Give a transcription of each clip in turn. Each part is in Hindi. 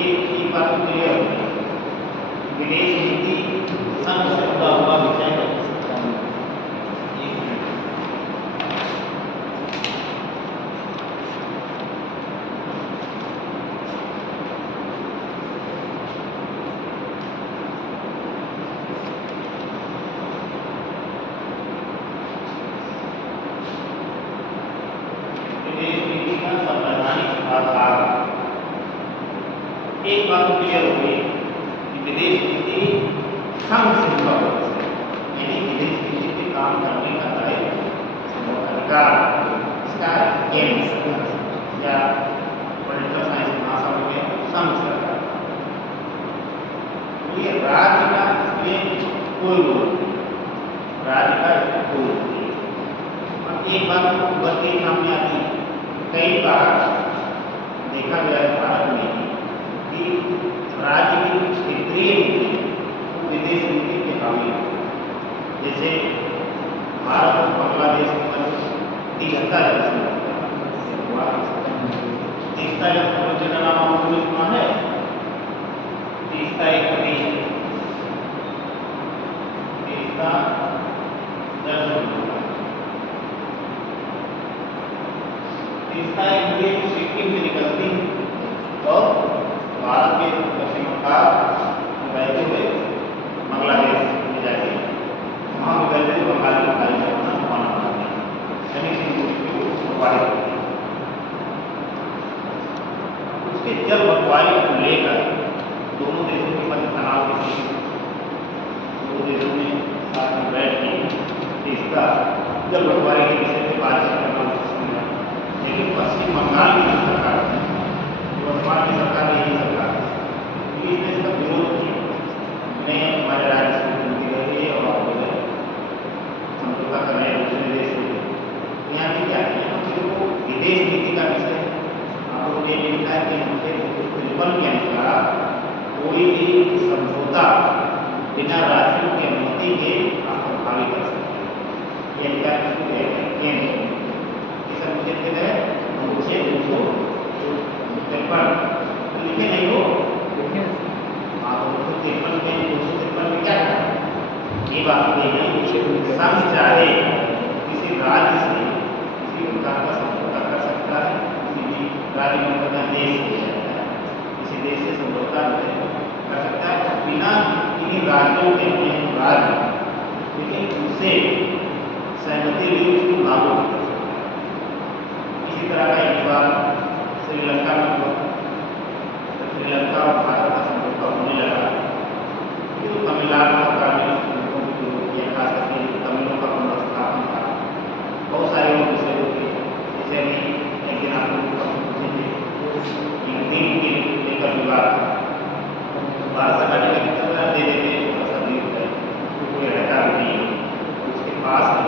एक बात तो क्लियर हो गई, विदेश नीति संघ से जुड़ा हुआ विषय है। एक मिनट, विदेश नीति का संवैधानिक आधार। एक बात तो क्लियर हो गई कि विदेश नीति संघ से जुड़ा हुआ विषय है, यानी विदेश नीति पे काम करने का दायित्व अधिकार इसका केंद्र सरकार या पॉलिटिकल साइंस की भाषा में संघ सरकार। ये राज्य का इसमें कोई रोल नहीं, राज्य का इसमें कोई रोल नहीं। और एक बात तो बढ़ती सामने आती है, कई बार देखा गया है भारत में कि राज्य की कुछ क्षेत्रीय नीति विदेश नीति के हावी है। जैसे भारत और बांग्लादेश के बीच 73 तीसरा जब समझ नाम आपने सुना है, तीसरा एक प्रदेश है, तीसरा तीसरा एक नदी सिक्किम से निकलती है और भारत के पश्चिम बंगाल बहते हुए बांग्लादेश में जाके वहाँ बहते हुए बंगाली बंगाली से अपना बना बनाते हैं, यानी बंटवारी होती है। उसके जल बंटवारी को लेकर दोनों देशों के मध्य तनाव के बीच दोनों देशों में साथ में बैठ के इसका जल बंटवारी के विषय में बातचीत करना पसंद है। लेकिन पश्चिम बंगाल की सरकार है, वर्तमान की सरकार यही सरकार है, इसने इसका विरोध किया, नहीं अब हमारे राज्य से उन्नति कर रही है और आप जो है समझौता कर रहे हैं दूसरे देश से। यहाँ पे क्या है, हमको विदेश नीति का विषय आपको ये लिखा है कि हमसे 53 के अनुसार कोई भी समझौता बिना राज्यों की अनुमति के आप प्रभावित कर सकते हैं। ये अधिकार किसको दिया गया? केंद्र। इस अनुच्छेद के तहत अनुच्छेद 253 लिखे नहीं हो, हाँ 253 में 253 में क्या कहा? ये बात नहीं है, संघ चाहे किसी राज्य से किसी प्रकार का समझौता कर सकता है, किसी भी राज्य में अपना देश हो जाता है, किसी देश से समझौता कर सकता है बिना किन्हीं राज्यों के राज्य, लेकिन उनसे सहमति ली उसको लागू कर सकता है। इसी तरह का एक बार श्रीलंका में हुआ, श्रीलंका और भारत का समझौता होने लगा, तो तमिलनाडु सरकार ने खास करके तमिलों का पुनर्स्थापन था। बहुत सारे लोग इसे रोके, जैसे अभी एक दिन आप लोग दिन के लेकर विवाद भारत सरकार ने कितना दे देते छोटा सा द्वीप है, उसको कोई रहता भी नहीं है, उसके पास है,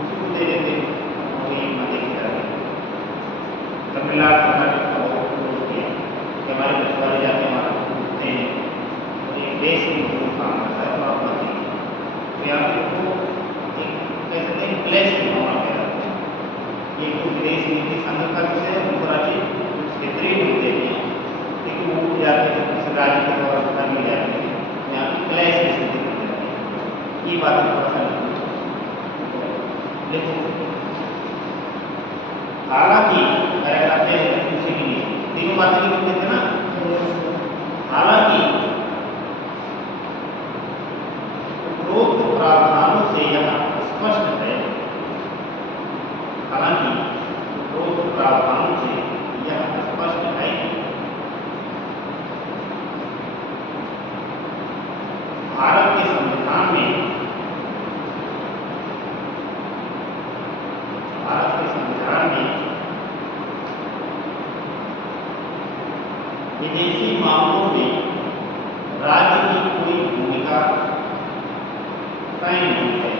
उसको दे देते और ये मजे की तरह तमिलनाडु सरकार ने बहुत विरोध किया कि हमारे मछुआरे जाते हैं वहाँ घूमते हैं और एक देश की बहुत काम करता है, तो आप मत देखिए। तो यहाँ पे वो एक कह सकते हैं क्लेश की भावना पैदा होती है। एक तो विदेश नीति संघ का विषय है, दूसरा चीज क्षेत्रीय मुद्दे में लेकिन वो जाते हैं किसी राज्य के द्वारा कर ली जाती है, यहाँ की क्लेश की स्थिति बन जाती है। ये बातें थोड़ा सा देखो, हालांकि अगर आप उसी के लिए तीनों बातें लिख देते ना, हालांकि उपरोक्त प्रावधानों से यह स्पष्ट है, हालांकि उपरोक्त प्रावधानों से यह स्पष्ट है कि भारत के संविधान में विदेशी मामलों में राज्य की कोई भूमिका तय नहीं है,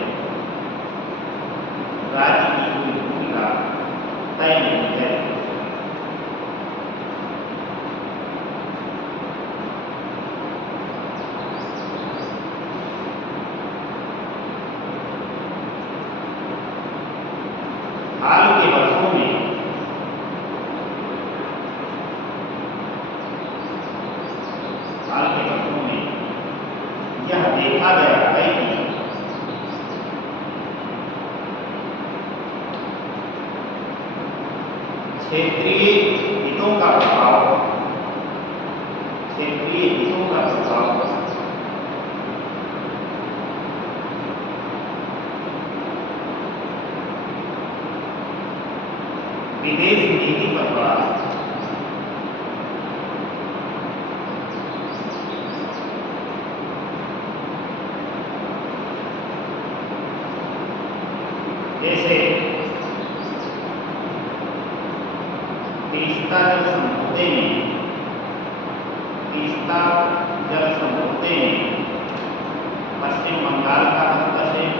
राज्य की कोई भूमिका तय नहीं है। हाल के वर्षों में है कि क्षेत्रीय हितों का प्रभाव, क्षेत्रीय हितों का प्रभाव विदेश नीति पर पड़ा। जैसे तीस्ता जल समझौते में, तीस्ता जल समझौते में पश्चिम बंगाल का हस्तक्षेप,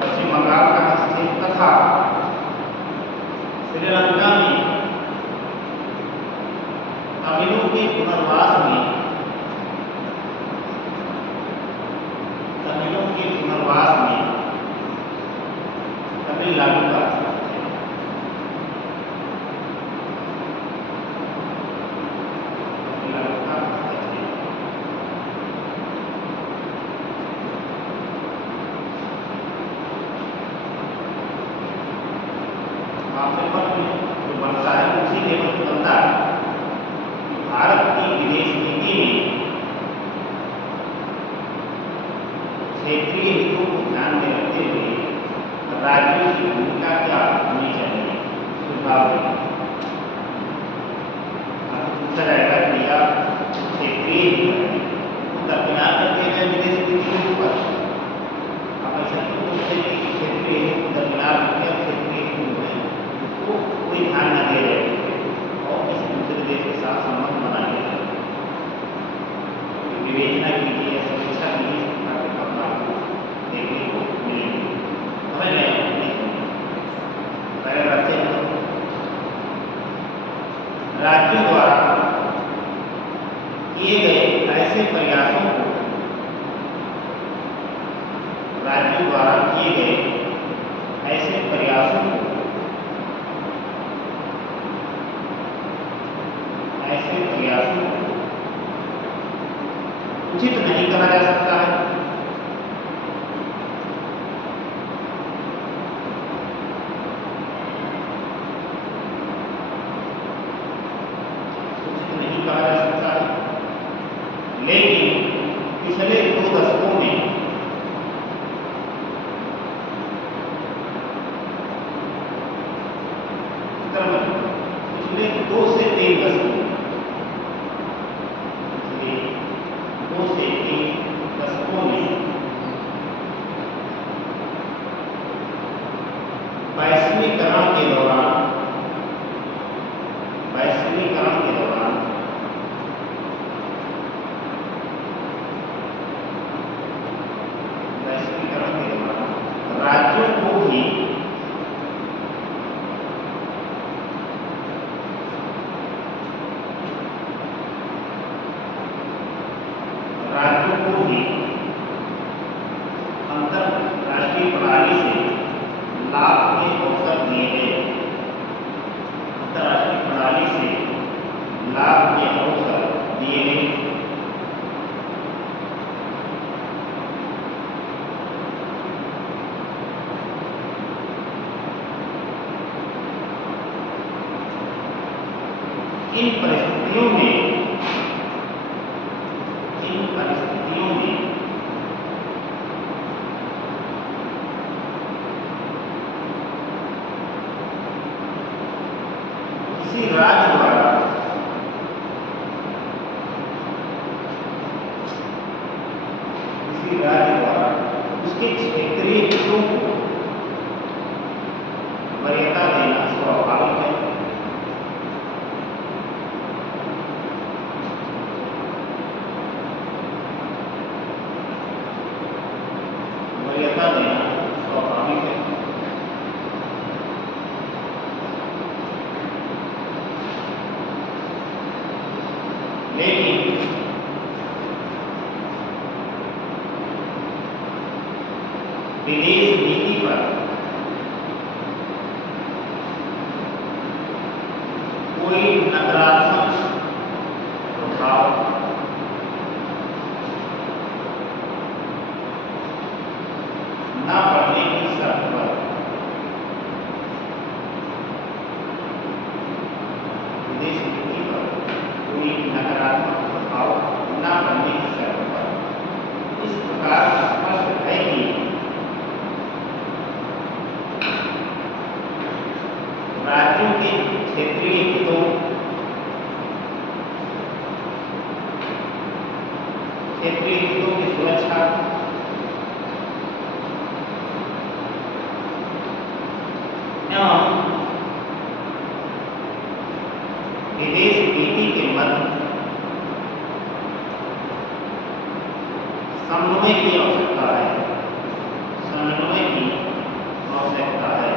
पश्चिम बंगाल का हस्तक्षेप तथा श्रीलंका में तमिलों के पुनर्वास में, तमिलों के पुनर्वास में तमिलनाडु का हस्तक्षेप, तमिलनाडु का हस्तक्षेप। आपके पास जो बनता है उसी लेवल पर बनता है। भारत की विदेश नीति में क्षेत्रीय हितों को ध्यान में रखते हुए राज्यों की भूमिका क्या होनी चाहिए, सुझाव दें। आपको पूछा जाएगा कि आप क्षेत्रीय दरकिनार करते हैं विदेश नीति के ऊपर, आप ऐसा क्यों पूछते हैं कि क्षेत्रीय हित दरकिनार करके क्षेत्रीय को कोई ध्यान न दिया जाए और किसी दूसरे देश के साथ संबंध बना लिया जाए। विवेचना कीजिए, समीक्षा कीजिए, आपको देखने को मिलेगी। समझ गए? पैराग्राफ से राज्यों द्वारा किए गए ऐसे प्रयासों को, राज्यों द्वारा किए गए ऐसे प्रयासों को, ऐसे प्रयासों को उचित नहीं कहा जा सकता है। उचित नहीं कहा जा सकता है, लेकिन पिछले 2 दशकों में पिछले 2 से 3 दशकों, वैश्वीकरण के दौरान, वैश्वीकरण के दौरान वैश्वीकरण के दौरान राज्यों को भी अंतरराष्ट्रीय प्रणाली से लाभ के अवसर दिए गए, अंतरराष्ट्रीय प्रणाली से लाभ के अवसर दिए गए। इन परिस्थितियों में किसी राज्य द्वारा उसके क्षेत्रीय हितों को वरीयता देना स्वाभाविक है। वरीयता देना स्वाभाविक है। विदेश नीति पर कोई नकारात्मक प्रभाव न पड़ने की शर्त पर विदेश नीति पर कोई नकारात्मक प्रभाव न पड़ने की शर्त पर इस प्रकार स्पष्ट है कि राज्यों के क्षेत्रीय हितों की सुरक्षा एवं विदेश नीति के मध्य समन्वय की आवश्यकता है। समन्वय की आवश्यकता है।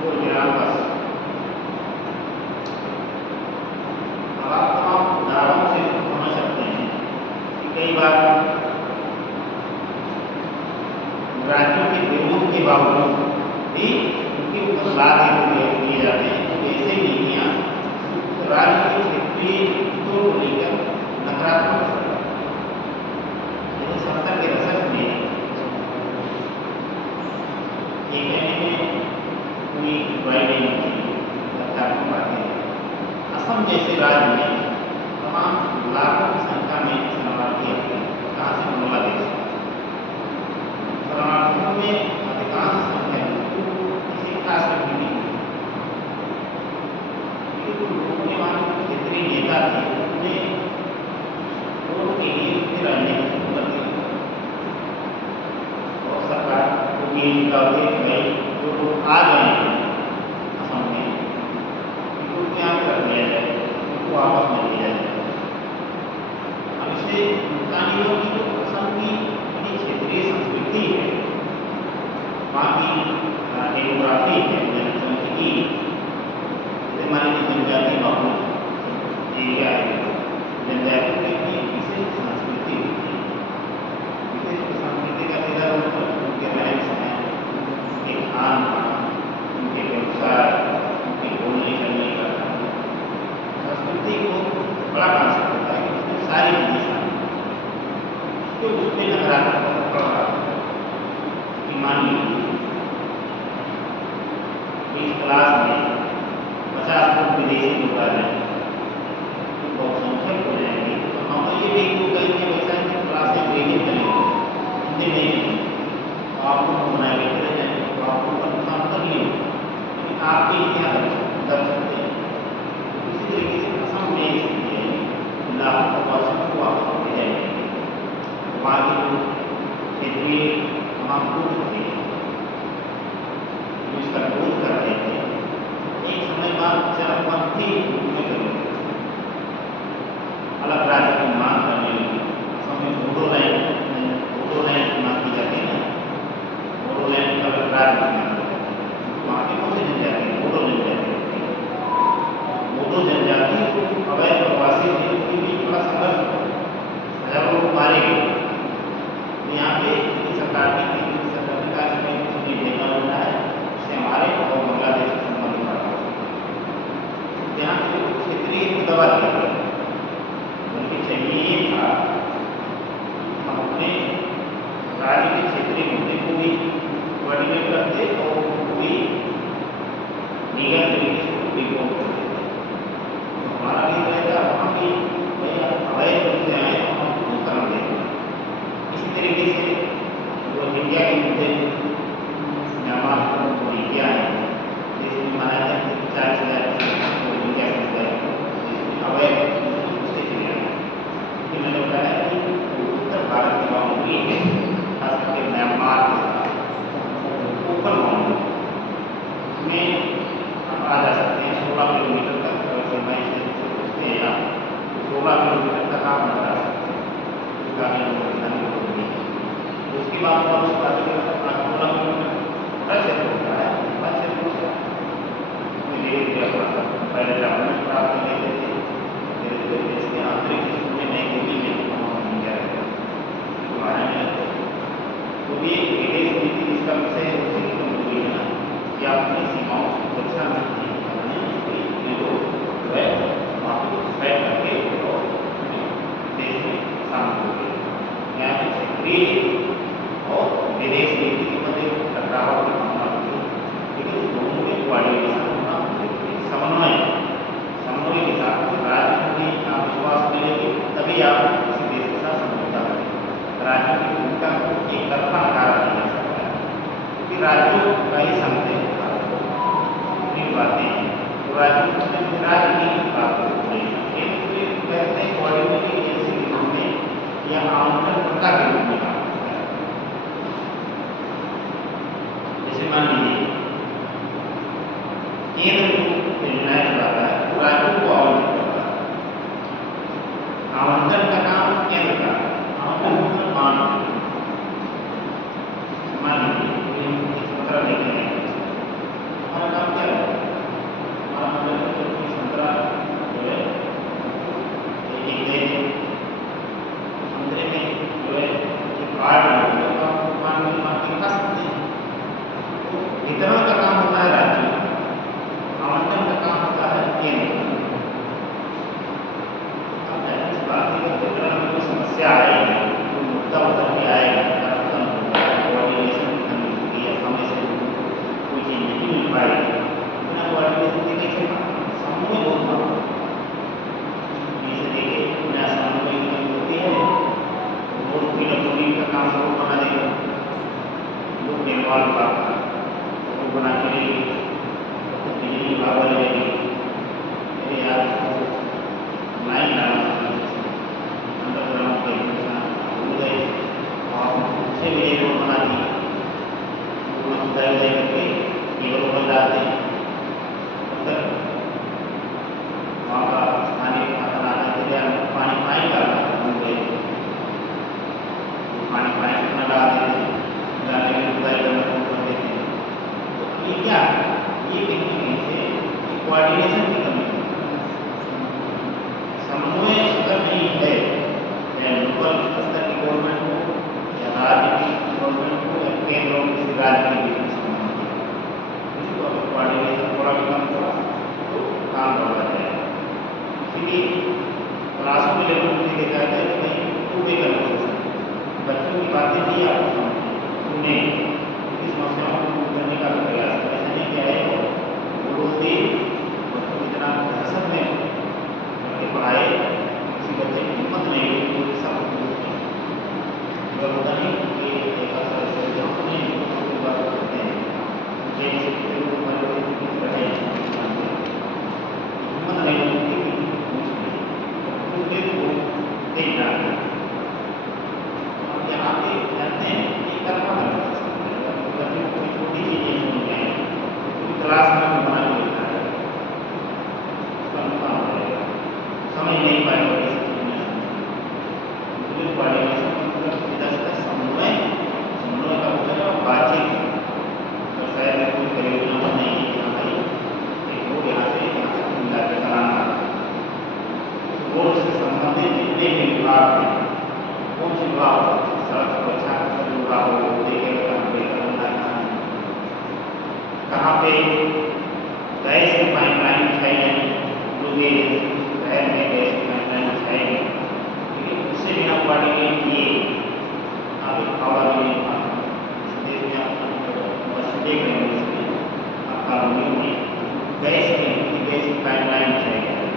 और विराम बस अब आप तमाम उदाहरणों से समझ सकते हैं कि कई बार राज्यों के विरोध के बावजूद भी उनके ऊपर लाद दिए जाते हैं। तो ऐसे नीतियाँ राज्य के क्षेत्रीय हितों को लेकर नकारात्मक जैसे 70 के दशक में ये कहने में कोई बुराई नहीं थी, तथ्यात्मक बातें। असम जैसे राज्य में तमाम लाखों की संख्या में शरणार्थी आते हैं। कहाँ से? बांग्लादेश। शरणार्थियों में अधिकांश संख्या किसी खास व्यक्ति नहीं थी। लोगों के वहाँ जो क्षेत्रीय नेता थे उन्होंने वोट के लिए अपनी राजनीति शुरू कर दी और सरकार को ये निकालते भाई जो लोग आ गए हैं असम में उनको क्या कर दिया जाए, उनको वापस नहीं लिया जाए। अब इससे नुकसान ये होगी जो असम की अपनी क्षेत्रीय संस्कृति है, वहाँ की डेमोग्राफी है, जनसंख्यिकी, जैसे मान लीजिए जनजाति बहुल एरिया है, जनजाति की अपनी विशेष संस्कृति होती है। विशेष संस्कृति का सीधा मतलब उनके रहन सहन, उनके खान पान, उनके व्यवसाय, उनके बोलने चलने का संस्कृति को बड़ा कांसेप्ट होता है कि उसमें सारी चीज़ें शामिल हैं। तो उसमें नकारात्मक असर पड़ रहा है कि मान लीजिए इस क्लास में 50 लोग विदेशी लोग आ रहे हैं, तो बहुसंख्यक हो जाएंगे। तो हम तो ये भी कहेंगे वैसा है कि क्लासें अंग्रेजी में चलेंगे, हिंदी में नहीं। तो आप लोग बनाए रह जाएंगे तो आपको नुकसान कर लिए, लेकिन आपके इतिहास कर सकते हैं। इसी तरीके से असम में स्थिति है, लाखों प्रवासियों को वापस ले जाएंगे। वहाँ के जो क्षेत्रीय तमाम लोग थे जो इसका विरोध कर रहे थे, एक समय बाद चरमपंथी रूप में करेंगे, अलग राज्य की मांग करने लगी। असम में बोडोलैंड की मांग की जाती है ना, बोडोलैंड का अलग राज्य की मांग करते हैं। वहाँ के कौन से जनजाति है? बोडो जनजाति होती है। बोडो जनजाति अवैध प्रवासी थे, उनके बीच बड़ा संघर्ष हुआ, हजारों लोग मारे गए। तो यहाँ पे सरकार की सरकार ने उसमें देखना होता है, इससे हमारे और बांग्लादेश के संबंध बढ़ा। यहाँ पे क्षेत्रीय को दबा दिया गया, उनके चाहिए ये था हम अपने राज्य के क्षेत्रीय मुद्दे को भी कोऑर्डिनेट करते और उनको भी लीगल तरीके से रिपोर्ट करते। तो हमारा भी रहता वहाँ की भाई अवैध रूप से आए तो हम क्यों कर देते। इसी तरीके से रोहिंग्या के मुद्दे म्यांमार को रोहिंग्या है, देश में माना जाता है कि 40,000 रोहिंग्या समुदाय अवैध उससे चले आए। लेकिन मैंने बताया कि उत्तर भारत की बाउंड्री है, खास करके म्यांमार के साथ ओपन बाउंड्री में हम आ जा सकते हैं। 16 किलोमीटर तक सीमाएँ से पूछते हैं आप, 16 किलोमीटर तक आप आ सकते हैं। उसके बाद उसके आगे राजू का ही समझे अपनी बातें, तो राजू ने राज की बात बोली एक कहते हैं कोऑर्डिनेटिंग एजेंसी के रूप में या आमंत्रणकर्ता के रूप में काम करता है। जैसे मान लीजिए केंद्र को निर्णय कराता है तो राज्यों को आवंटित करता है। आवंटन का काम केंद्र का, आवंटन मतलब मान लीजिए हम एक संतरा लेते हैं, हमारा काम क्या है, हमारा मतलब संतरा जो है एक ले संतरे में जो है कार्ड मान के खा सकते हैं। तो वितरण का काम होता है राज्य, आवंटन का काम होता है केंद्र। अब इस बात की वितरण में कोई समस्या आएगी, कोई मुद्दा उतर के आएगा, कोऑर्डिनेशन की कमी होगी या समय से कोई चीज नहीं मिल पाएगी, बिना कोऑर्डिनेशन के कैसे समन्वय बहुत कम जैसे देखिए बिना समन्वय की कमी होती है। रोड की का काम रोड बना देगा, लोग निर्माण विभाग का रोड बना के बिजली विभाग वाले लेंगे, अरे यार लाइन डालना अंडरग्राउंड के भूल गए और उससे भी एक रोड बना दी, उदाय उदाय करके केवल रोड डालते हैं। तब तक वहाँ का स्थानीय बनाने के लिए पानी पाएगा भूल गए, पानी पाइप में डाल देते हैं, डालने के उदाय करना शुरू कर देते हैं। तो ये क्या, ये कहीं से कोऑर्डिनेशन की कमी है। समन्वय अगर नहीं है या लोकल स्तर की गवर्नमेंट हो या राज्य की गवर्नमेंट हो या केंद्र और किसी राज्य के बीच में समन्वय, तो अगर कोऑर्डिनेशन थोड़ा भी कम हुआ तो काम बढ़ जाएगा। इसीलिए क्लासों के लेवल पर देखा जाता है कि भाई टू वे कन्वर्सेशन, बच्चों की बातें भी आपको सुने, उनकी समस्याओं को दूर करने का भी प्रयास करें। ऐसा नहीं क्या है वो बोलते बच्चों को इतना दहशत में करके पढ़ाए, किसी बच्चे की हिम्मत नहीं हुई तो सब होता नहीं कि एक अपने बात करते हैं हिम्मत नहीं होती यहाँ पे कहते हैं कि करना कोई छोटी चीजें समझ गए क्लास में बना लेता है, समझ नहीं पाएगा समन्वय, समन्वय का मतलब बातचीत। तो शायद कोई परियोजना नहीं है यहाँ भाई एक लोग यहाँ से मिला के चलाना, रोड से संबंधित जितने भी विभाग हैं, कौन से विभाग, सड़क सुरक्षा विभाग हो, देखेगा कहाँ पे गैस की पाइपलाइन बिछाई जाएगी, लोग शहर में गैस की पाइपलाइन बिछाएंगे, लेकिन उससे बिना कोऑर्डिनेट किए आप एक पावर नहीं पा देश में आप देख रहे हैं इसमें आप कॉलोनियों में गैस की पाइपलाइन बिछाई जाएगी,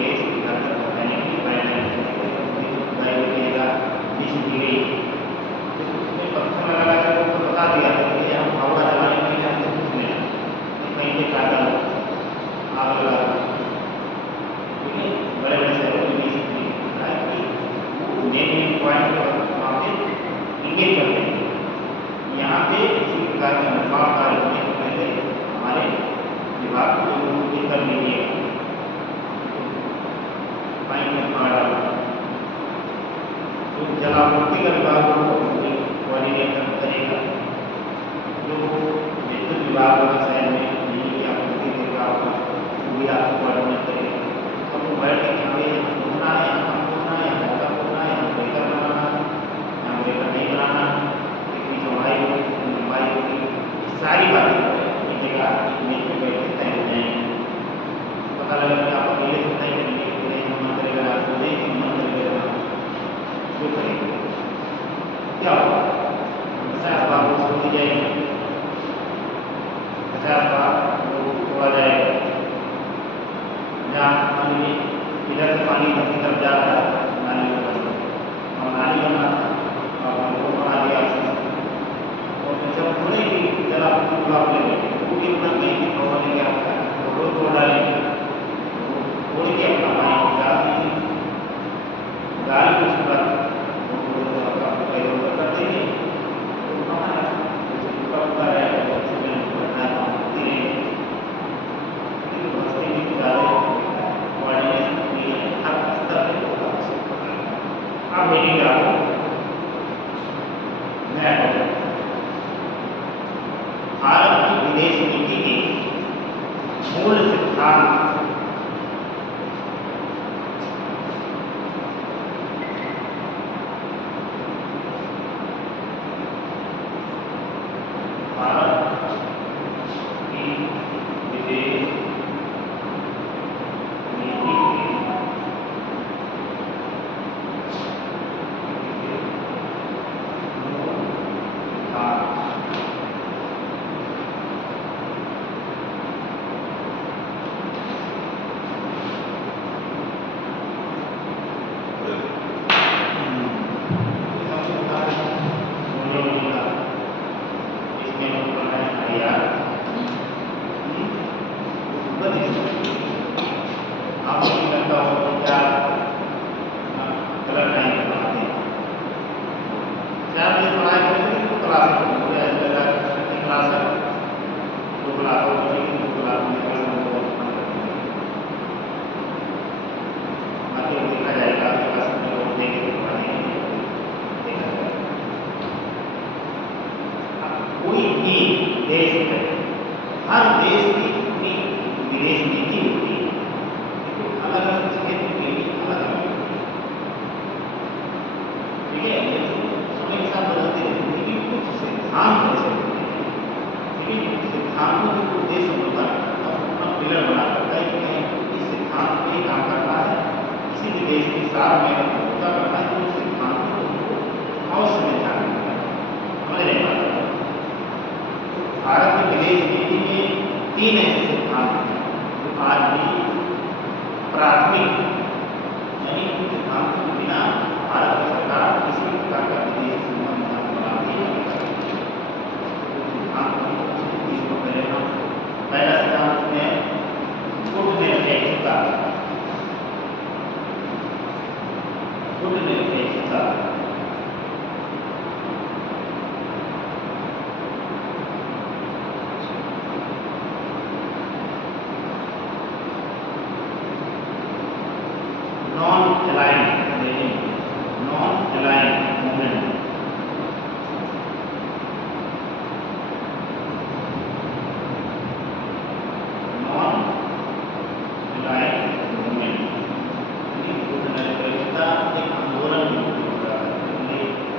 गैस की पाइपलाइन उगाएगा बीच दी गई, उसमें पत्थर लगा कर उसको बता दिया कि हम हवा जलाने नहीं जाते, कुछ नहीं कहीं पे काटा आग लगा, लेकिन बड़े बड़े शहरों में नहीं सकती मेन पॉइंट वहाँ पे इंगित करते हैं। यहाँ पे किसी प्रकार का निर्माण कार्य होने से पहले हमारे विभाग को इंगित कर लीजिए, पानी में पाड़ा तो जलापूर्ति का विभाग कोऑर्डिनेट करेगा, जो विद्युत विभाग होगा शहर में बिजली की आपूर्ति देगा वो भी आपको कोऑर्डिनेट करेगा। अब वो बैठ के यहाँ पे बोलना है, यहाँ कम बोलना है, यहाँ मोटा बोलना है, यहाँ ब्रेकर बनाना है, यहाँ ब्रेकर नहीं बनाना, कितनी चौड़ाई होगी, कितनी लंबाई होगी, सारी बातें एक जगह एक मेज पे बैठ के तय हो जाएंगे। पता लगा कि आप अकेले से तय करेंगे, मन करेगा आपको नहीं, मन करेगा जो करेंगे क्या होगा, 50 बार वो छोड़ दी जाएगी, 50 बार वो छोड़ा जाएगा। जहाँ मान लीजिए इधर से पानी इधर की तरफ जा रहा है नाली में, और नाली बना और वो बना दिया नेटो। भारत की विदेश नीति के मूल सिद्धांत भारत की विदेश नीति के मूल सिद्धांत हर देश की अपनी विदेश नीति होती है, अलग अलग क्षेत्र के लिए अलग अलग होती है। ठीक है, ये समय के साथ बदलते रहते हैं, लेकिन कुछ सिद्धांत ऐसे होते हैं, लेकिन कुछ सिद्धांतों के उद्देश्य होता है और अपना पिलर बना करता है कि नहीं इस सिद्धांत पे काम करना है, किसी भी देश के साथ में होता करना है, तो उस सिद्धांत को अवश्य में ध्यान रखना है। समझ रहे हैं? भारत की विदेश नीति में 3 ऐसे सिद्धांत हैं जो आज भी प्राथमिक, यानी उन सिद्धांतों के बिना भारत की सरकार किसी भी प्रकार का विदेश संबंध बनाती है। इसको पहले हम पहला सिद्धांत में गुटनिरपेक्षता, गुटनिरपेक्षता, non-aligned movement, non-aligned movement, यानी गुटनिरपेक्षता एक आंदोलन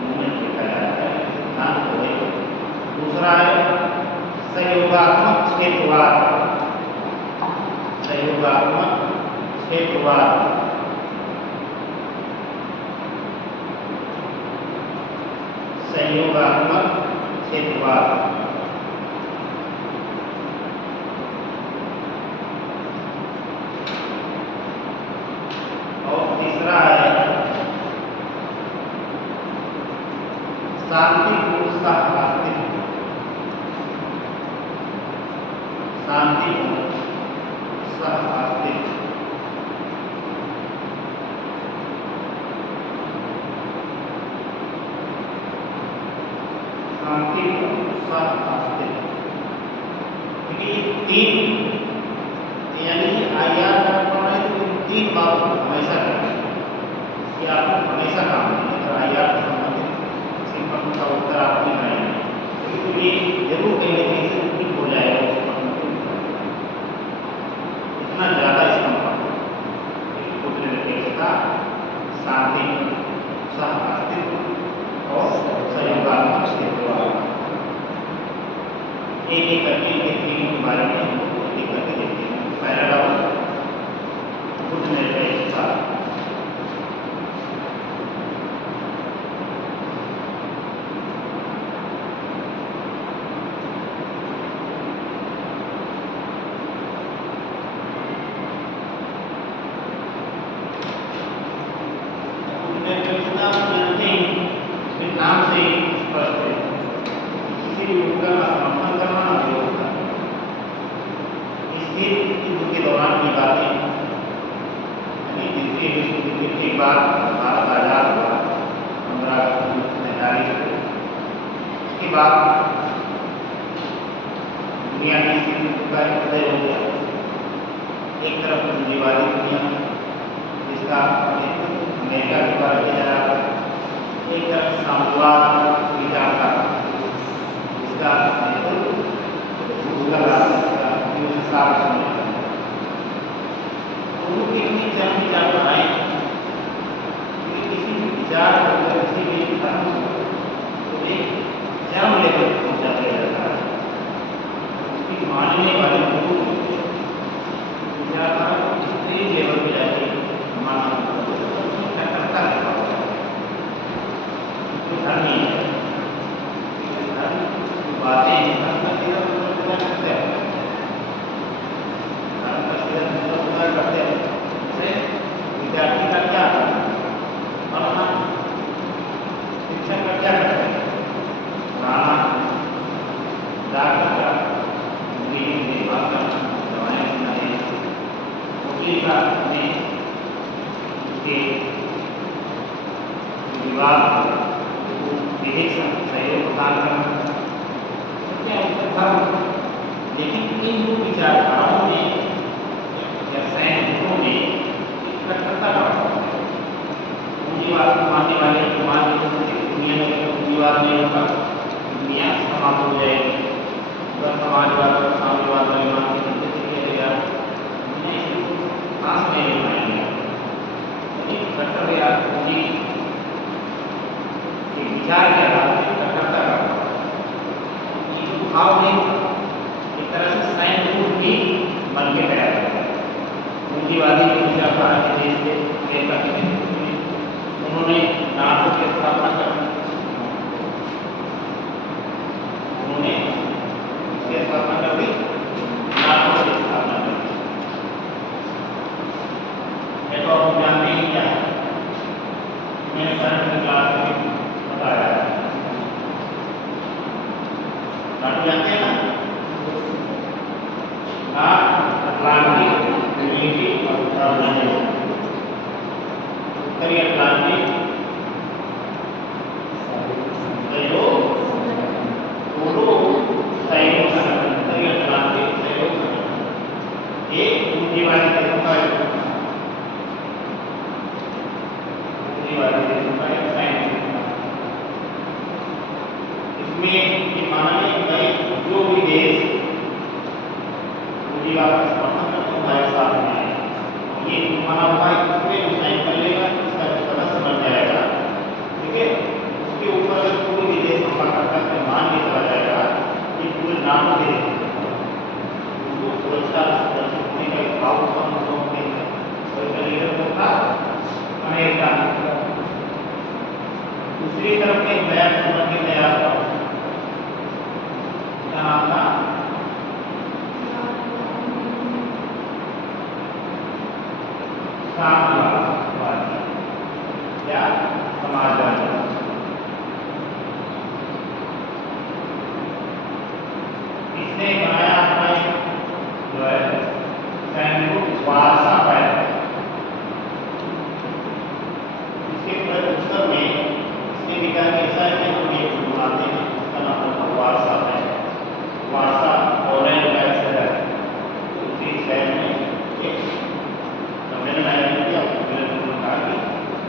मूवमेंट देखा जाता है, सिद्धांत हो गए। दूसरा है सहयोगात्मक क्षेत्रवाद, सहयोगात्मक क्षेत्रवाद, सहयोगात्मक क्षेत्रवाद। और तीसरा है शांतिपूर्ण सह-अस्तित्व, शांतिपूर्ण सह-अस्तित्व। शांतिपूर्ण सह-अस्तित्व, देखिए ये 3, यानी IR का पढ़ना है तो 3 बातों को हमेशा करना है, ये आपको हमेशा काम देंगे। अगर IR से संबंधित किसी प्रश्न का उत्तर आप नहीं करेंगे तो ये जरूर कहीं ना कहीं से ठीक हो जाएगा उस प्रश्न के उत्तर। इतना ज़्यादा इसका महत्व, गुटनिरपेक्षता, शांति, सह-अस्तित्व और सहयोगात्मक क्षेत्रवाद। एक एक करके इन 3 के बारे में हम लोग एक करके देखते हैं। पहला डाउट गुटनिरपेक्षता, नाम से स्पष्ट है, किसी भी उपकरण का समर्थन करना विरोध करना। स्थिर युद्ध के दौरान की बातें, यानी द्वितीय विश्व युद्ध के बाद भारत आजाद हुआ 15 अगस्त 1947। उसके बाद दुनिया की स्थिति का उदय हो गया। एक तरफ पूंजीवादी दुनिया जिसका अमेरिका के द्वारा किया जा रहा है, एक तरफ साम्यवाद विचार का विधान करना क्या उसका धर्म। लेकिन इन दो विचारधाराओं में या सैनिकों में कट्टरता का पूंजीवाद को मानने वाले मान दुनिया में पूंजीवाद नहीं होगा, दुनिया समाप्त हो जाएगी। अगर समाजवाद और साम्यवाद वाले मान के चलेगा सांस में नहीं बनाएंगे। कट्टर या पूंजी के विचार के आधार पर कट्टरता का भाव नहीं, एक तरह से सैनिक भी बन के तैयार करता है। पूंजीवादी जो विचारधारा के देश से अमेरिका के उन्होंने नाटो की स्थापना कर दी, उन्होंने इसकी स्थापना कर दी, नाटो की स्थापना कर दी। ये तो आप जानते ही क्या है, मैंने करंट की क्लास में बताया है। नाटो जानते हैं ना, अटलांटिक ट्रीटी ऑर्गेनाइजेशन, उत्तरी अटलांटिक सहयोग सहयोग संगठन, उत्तरी अटलांटिक सहयोग संगठन एक पूंजीवादी देशों का एक सैनिक। इसमें ये माना गया कि जो भी देश पूंजीवाद का समर्थन करते हैं हमारे साथ में आए, ये माना हुआ है उसमें जो साइन कर लेगा इसका जो सदस्य बन जाएगा, ठीक है, उसके ऊपर अगर कोई भी देश हमला करता है मान के चला जाएगा कि पूरे नाटो के उनको सुरक्षा सुरक्षित होने का भाव उत्पन्न होते हैं। और इसका लीडर कौन था? अमेरिका। दूसरी तरफ एक नया संबंधी तैयार हुआ, क्या नाम था? साम्यवाद या समाजवाद। इसने बनाया अपना जो है सैनिकों वारसा पैदा। इसके उत्तर में इसने भी कहा कि ऐसा है कि हम एक बनाते हैं, उसका नाम होता है वारसा पैदा। वारसा पोलैंड का शहर है, उसी शहर में एक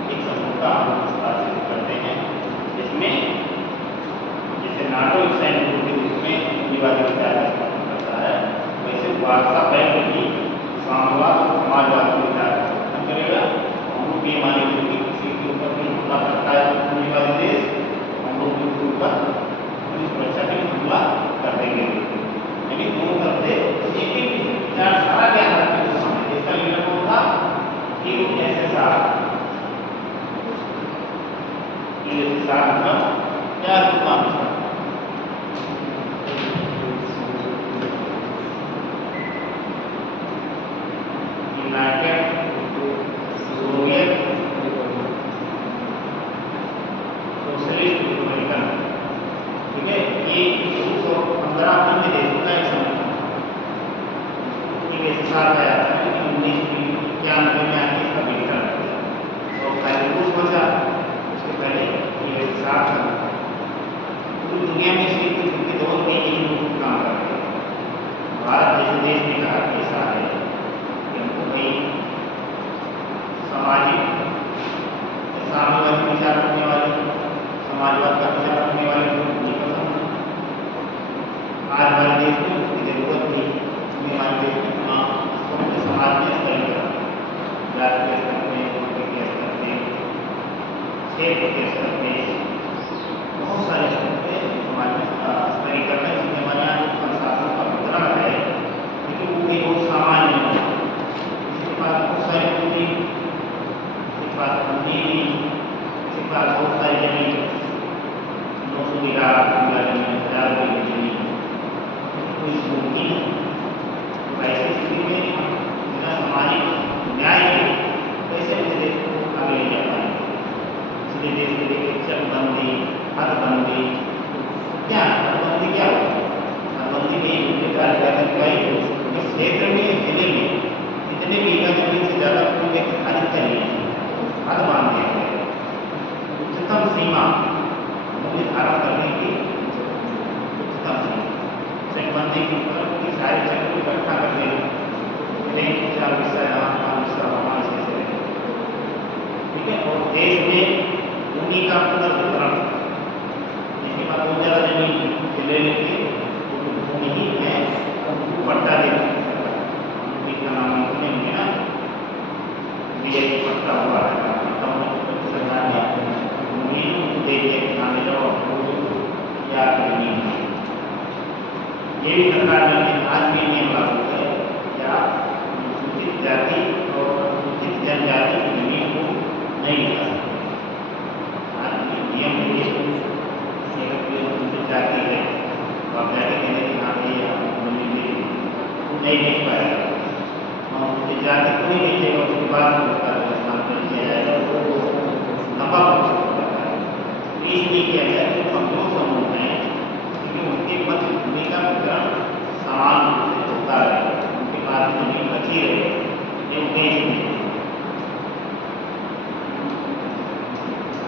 एक समझौता स्थापित करते हैं, जिसमें जैसे नाटो सैनिक के रूप में पूंजीवादी विचार का समर्थन करता है, वैसे वारसा बैंक भी साम्यवाद और समाजवाद के विचार का समर्थन करेगा। हम लोग ये मानेंगे कि किसी के ऊपर भी हमला करता है पूंजीवादी देश, हम लोग उनके ऊपर अपनी सुरक्षा के लिए हमला कर देंगे। यानी दोनों तरफ से एक ही विचारधारा के आधार पर इसका लीडर कौन था? USSR। USSR मतलब क्या रूप यूनाइटेड सोवियत सोशलिस्ट रिपब्लिकन, ठीक है। ये 115 अन्य देशों का एक संगठन USSR का आता है, लेकिन 1991 में आके इसका विघटन और पहले रूस बचा, उसके पहले USSR था। पूरी दुनिया में शीत युद्ध के दौर में इन लोगों को काम करते हैं। भारत जैसे देश ने कहा कि ऐसा है कि हमको भाई सामाजिक साम्यवादी विचार रखने वाले, समाजवाद का विचार रखने वाले लोग नहीं पसंद। आज हमारे देश में उसकी जरूरत थी, हमारे देश में समाज के स्तर पर, राज्य के स्तर में, के स्तर पे, क्षेत्र के स्तर पे, बहुत सारे स्तर पे समाज में स्तरीकरण है, जिसमें हमारे यहाँ संसाधनों का वितरण है, लेकिन वो भी बहुत सामान्य नहीं है। इसके पास बहुत सारी पूंजी, इसके पास पूंजी भी, इसके पास बहुत सारी जमीन, 900 बीघा जमीन, 1000 बीघा जमीन, कोई भूमि नहीं। तो ऐसी स्थिति में सामाजिक न्याय कैसे अपने देश को आगे ले जा पाएंगे? इसलिए देश के लिए चकबंदी, हदबंदी, क्या हदबंदी क्या होती है? हदबंदी में उनके कार्य करने का उस क्षेत्र में, जिले में इतने बीघा जमीन से ज़्यादा कोई व्यक्ति खारिज करिए, हद बांध दिया गया। उच्चतम सीमा निर्धारण करने की देश में भूमि का पुनर्वितरण, जिसके पास बहुत ज़्यादा जमीन ले लेके तो भूमि ही है उनको पट्टा दे का नाम नहीं है ना, ये पट्टा हुआ है सरकार ने भूमि दे दिया किसान जाओ या जमीन, ये भी सरकार ने आज भी नियम लागू है या अनुसूचित जाति और अनुसूचित जनजाति की जमीन को नहीं दिया सकते। आज भी नियम अनुसूचित जाति है तो आप जाति के लिए यहाँ पे जमीन नहीं मिल पाएगा, अनुसूचित जाति को नहीं बेचेगा उसके बाद इस्तेमाल कर दिया जाएगा लंबा होता है। इसलिए किया गया कि कमजोर समूह हैं क्योंकि उनके मध्य भूमि का वितरण समान रूप से होता है, उनके पास जमीन बची रहे ये उद्देश्य नहीं।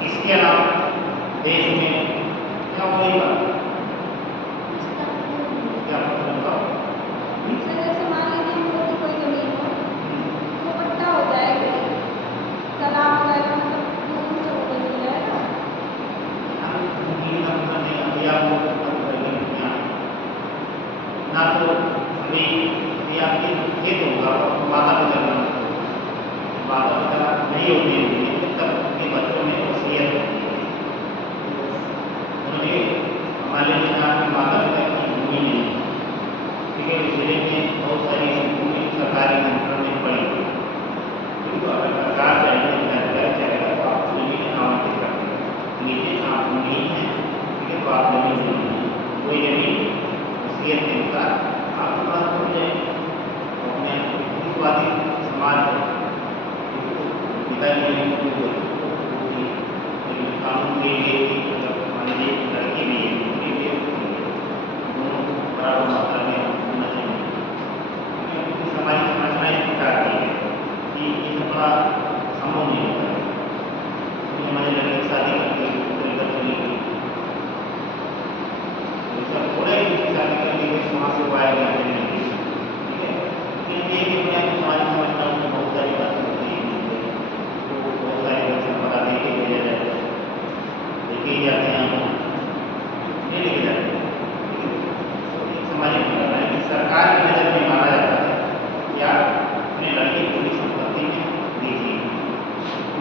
इसके अलावा देश में क्या कोई बात क्या बताओ जैसे मान लीजिए कोई जमीन हो तो पट्टा हो जाएगा, तालाब वगैरह मतलब से हो जाएगा ना तो अभी आपके खेत होगा वादा बदलना नहीं होती तब उनके बच्चों में वसीयत होती है। उन्होंने हमारे लिए कहा कि माता पिता की भूमि नहीं, क्योंकि जिले में बहुत सारी भूमि सरकारी नियंत्रण में पड़ी हुई है, तो अगर सरकार चाहेगा तो आप जमीन आवंटित कर देंगे, नीचे आप नहीं है ठीक है, तो आप जमीन नहीं है कोई जमीन वसीयत के अनुसार आपके पास हो जाएगी। अपने स्वाधीन समाज पिताजी कानून के लिए मान लीजिए लड़की भी है उनके लिए दोनों बराबर मात्रा में होना चाहिए। हमारी समझना इस प्रकार की है कि ये बड़ा संभव नहीं होता है, हमारे लड़के की शादी करके चलकर चली गई थोड़ा ही शादी करके गई वहाँ से पाएगा ठीक है, लेकिन ये कि मैं समाज समझता हूँ कि बहुत सारी बातें होती हैं तो बहुत सारे बच्चे पता देके भेजा जाए लेके जाते हैं नहीं लेके जाते समाज में है कि सरकार की नज़र में माना जाता है या अपने लड़के पूरी संपत्ति में दीजिए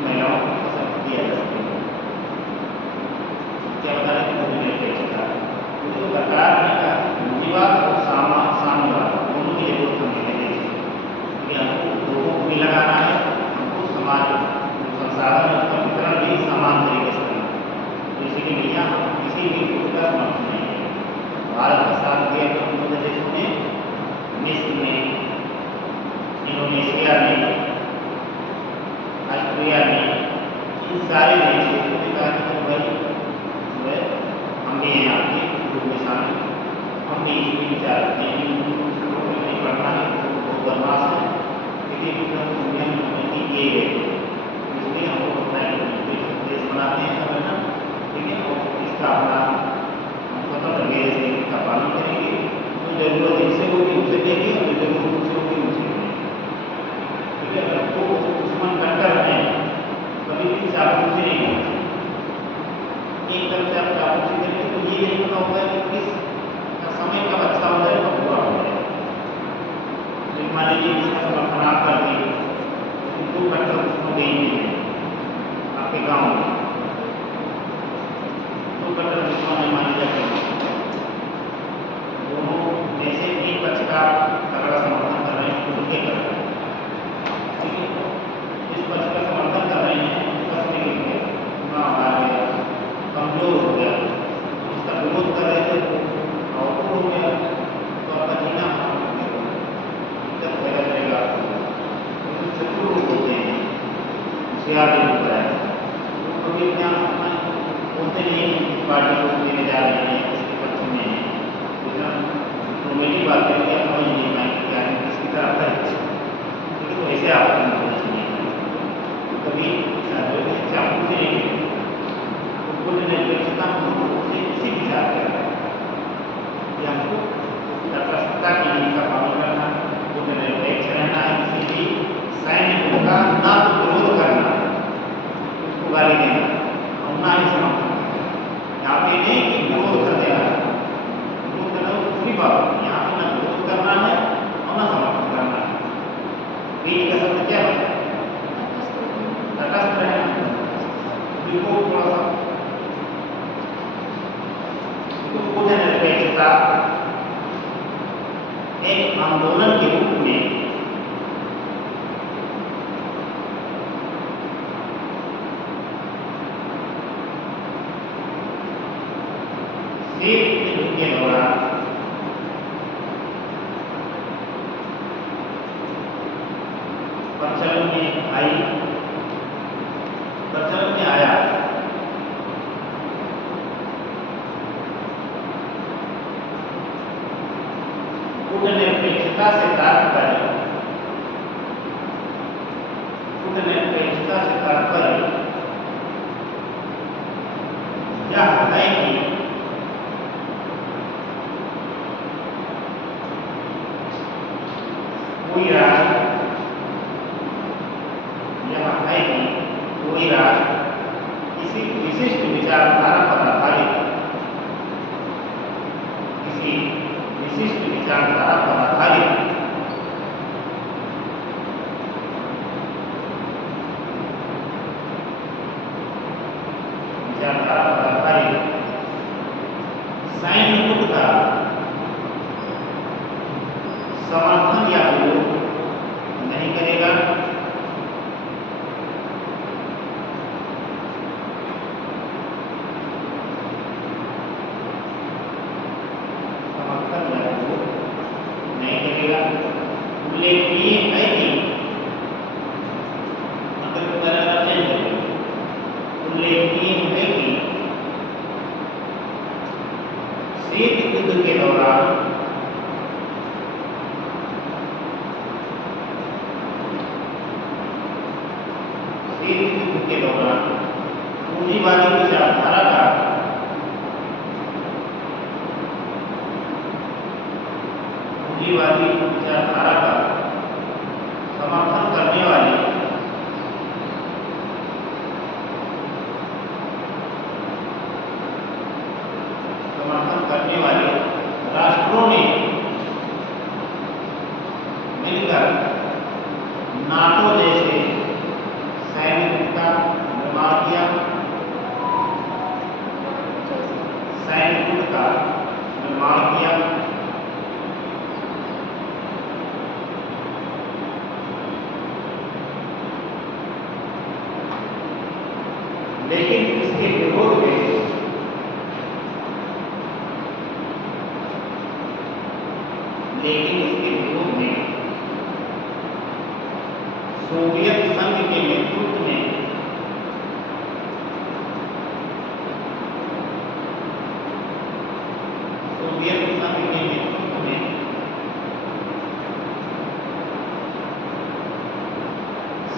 महिलाओं को पसंद किया जा सकता है। क्या बता रहे तो सरकार ने कहा पूंजीवाद और साम्यवाद दोनों की जरूरत हमें है कि हमको लोगों को भी लगाना है, हमको समाज संसाधन उसका वितरण भी समान तरीके से करना है। तो इसीलिए भैया हम किसी भी ग्रुप का समर्थन नहीं है। भारत का साथ दिया तो देशों ने मिस्र में, इंडोनेशिया में, ऑस्ट्रेलिया में, इन सारे देशों ने कहा कि भाई जो है हम भी हैं आपके ग्रुप में शामिल, हम भी इसमें विचार रखते हैं कि नहीं पढ़ना है बहुत बदमाश है क्योंकि दुनिया में उन्नति किए गए इसलिए हमको अपना देश बनाते हैं सब है ना ठीक है, और इसका अपना स्वतंत्र देश का पालन करेंगे, जो जरूरत इनसे होगी उसे देंगे और जो जरूरत उनसे होगी उसे देंगे ठीक है। अगर तो दुश्मन कट्टर हैं कभी भी चापलूसी नहीं होना चाहिए, एक तरफ से आप चापलूसी करेंगे तो ये नहीं पता होगा कि किस समय कब अच्छा हो जाए कब बुरा हो जाए। तो मान लीजिए इसका समर्थन आप कर दिए उनको कट्टर दुश्मन देंगे आपके गाँव में तो कट्टर दुश्मन है मान लीजिए दोनों में से एक पक्ष का तगड़ा समर्थन कर रहे हैं उनके कर रहे हैं ठीक है, इस पक्ष का समर्थन कर रहे हैं पक्ष में हमारे कमजोर हो गया उसका विरोध कर रहे थे और हो गया तो आपका जीना दिक्कत पैदा करेगा। शत्रु लोग होते हैं होशियार लोग कराए तो कभी क्या बोलते नहीं कि पार्टी को देने जा रहे हैं इसके पक्ष में है तो मेरी बात है कि आप समझ नहीं पाएंगे क्या किसकी तरफ है तो ऐसे आप कभी चाकू से नहीं कुछ निर्देशता इसी विचार कर रहा है कि हमको तटस्थता की नीति का पालन करना, कुछ निरपेक्ष रहना है, किसी भी सैन्य का ना तो विरोध करना उसको विभव, यहाँ पे ना विरोध करना है और ना समर्थन करना है, बीच का शब्द क्या है? तटस्थ है। देखो थोड़ा सा बुद्ध निरपेक्षता एक आंदोलन के रूप में शीत युद्ध के दौरान प्रचलन में आया। बुद्ध निरपेक्षता से तात्पर्य यह है कि कोई राष्ट्र किसी विशिष्ट विचारधारा पर आधारित सैन्य गुट का समर्थन या विरोध नहीं करेगा। उल्लेखनीय है कि शीत युद्ध के दौरान पूंजीवादी विचारधारा का समर्थन करने वाले राष्ट्रों ने मिलकर नाटो जैसे सैन्य गुट का निर्माण किया। लेकिन इसके विरोध में सोवियत संघ के नेतृत्व में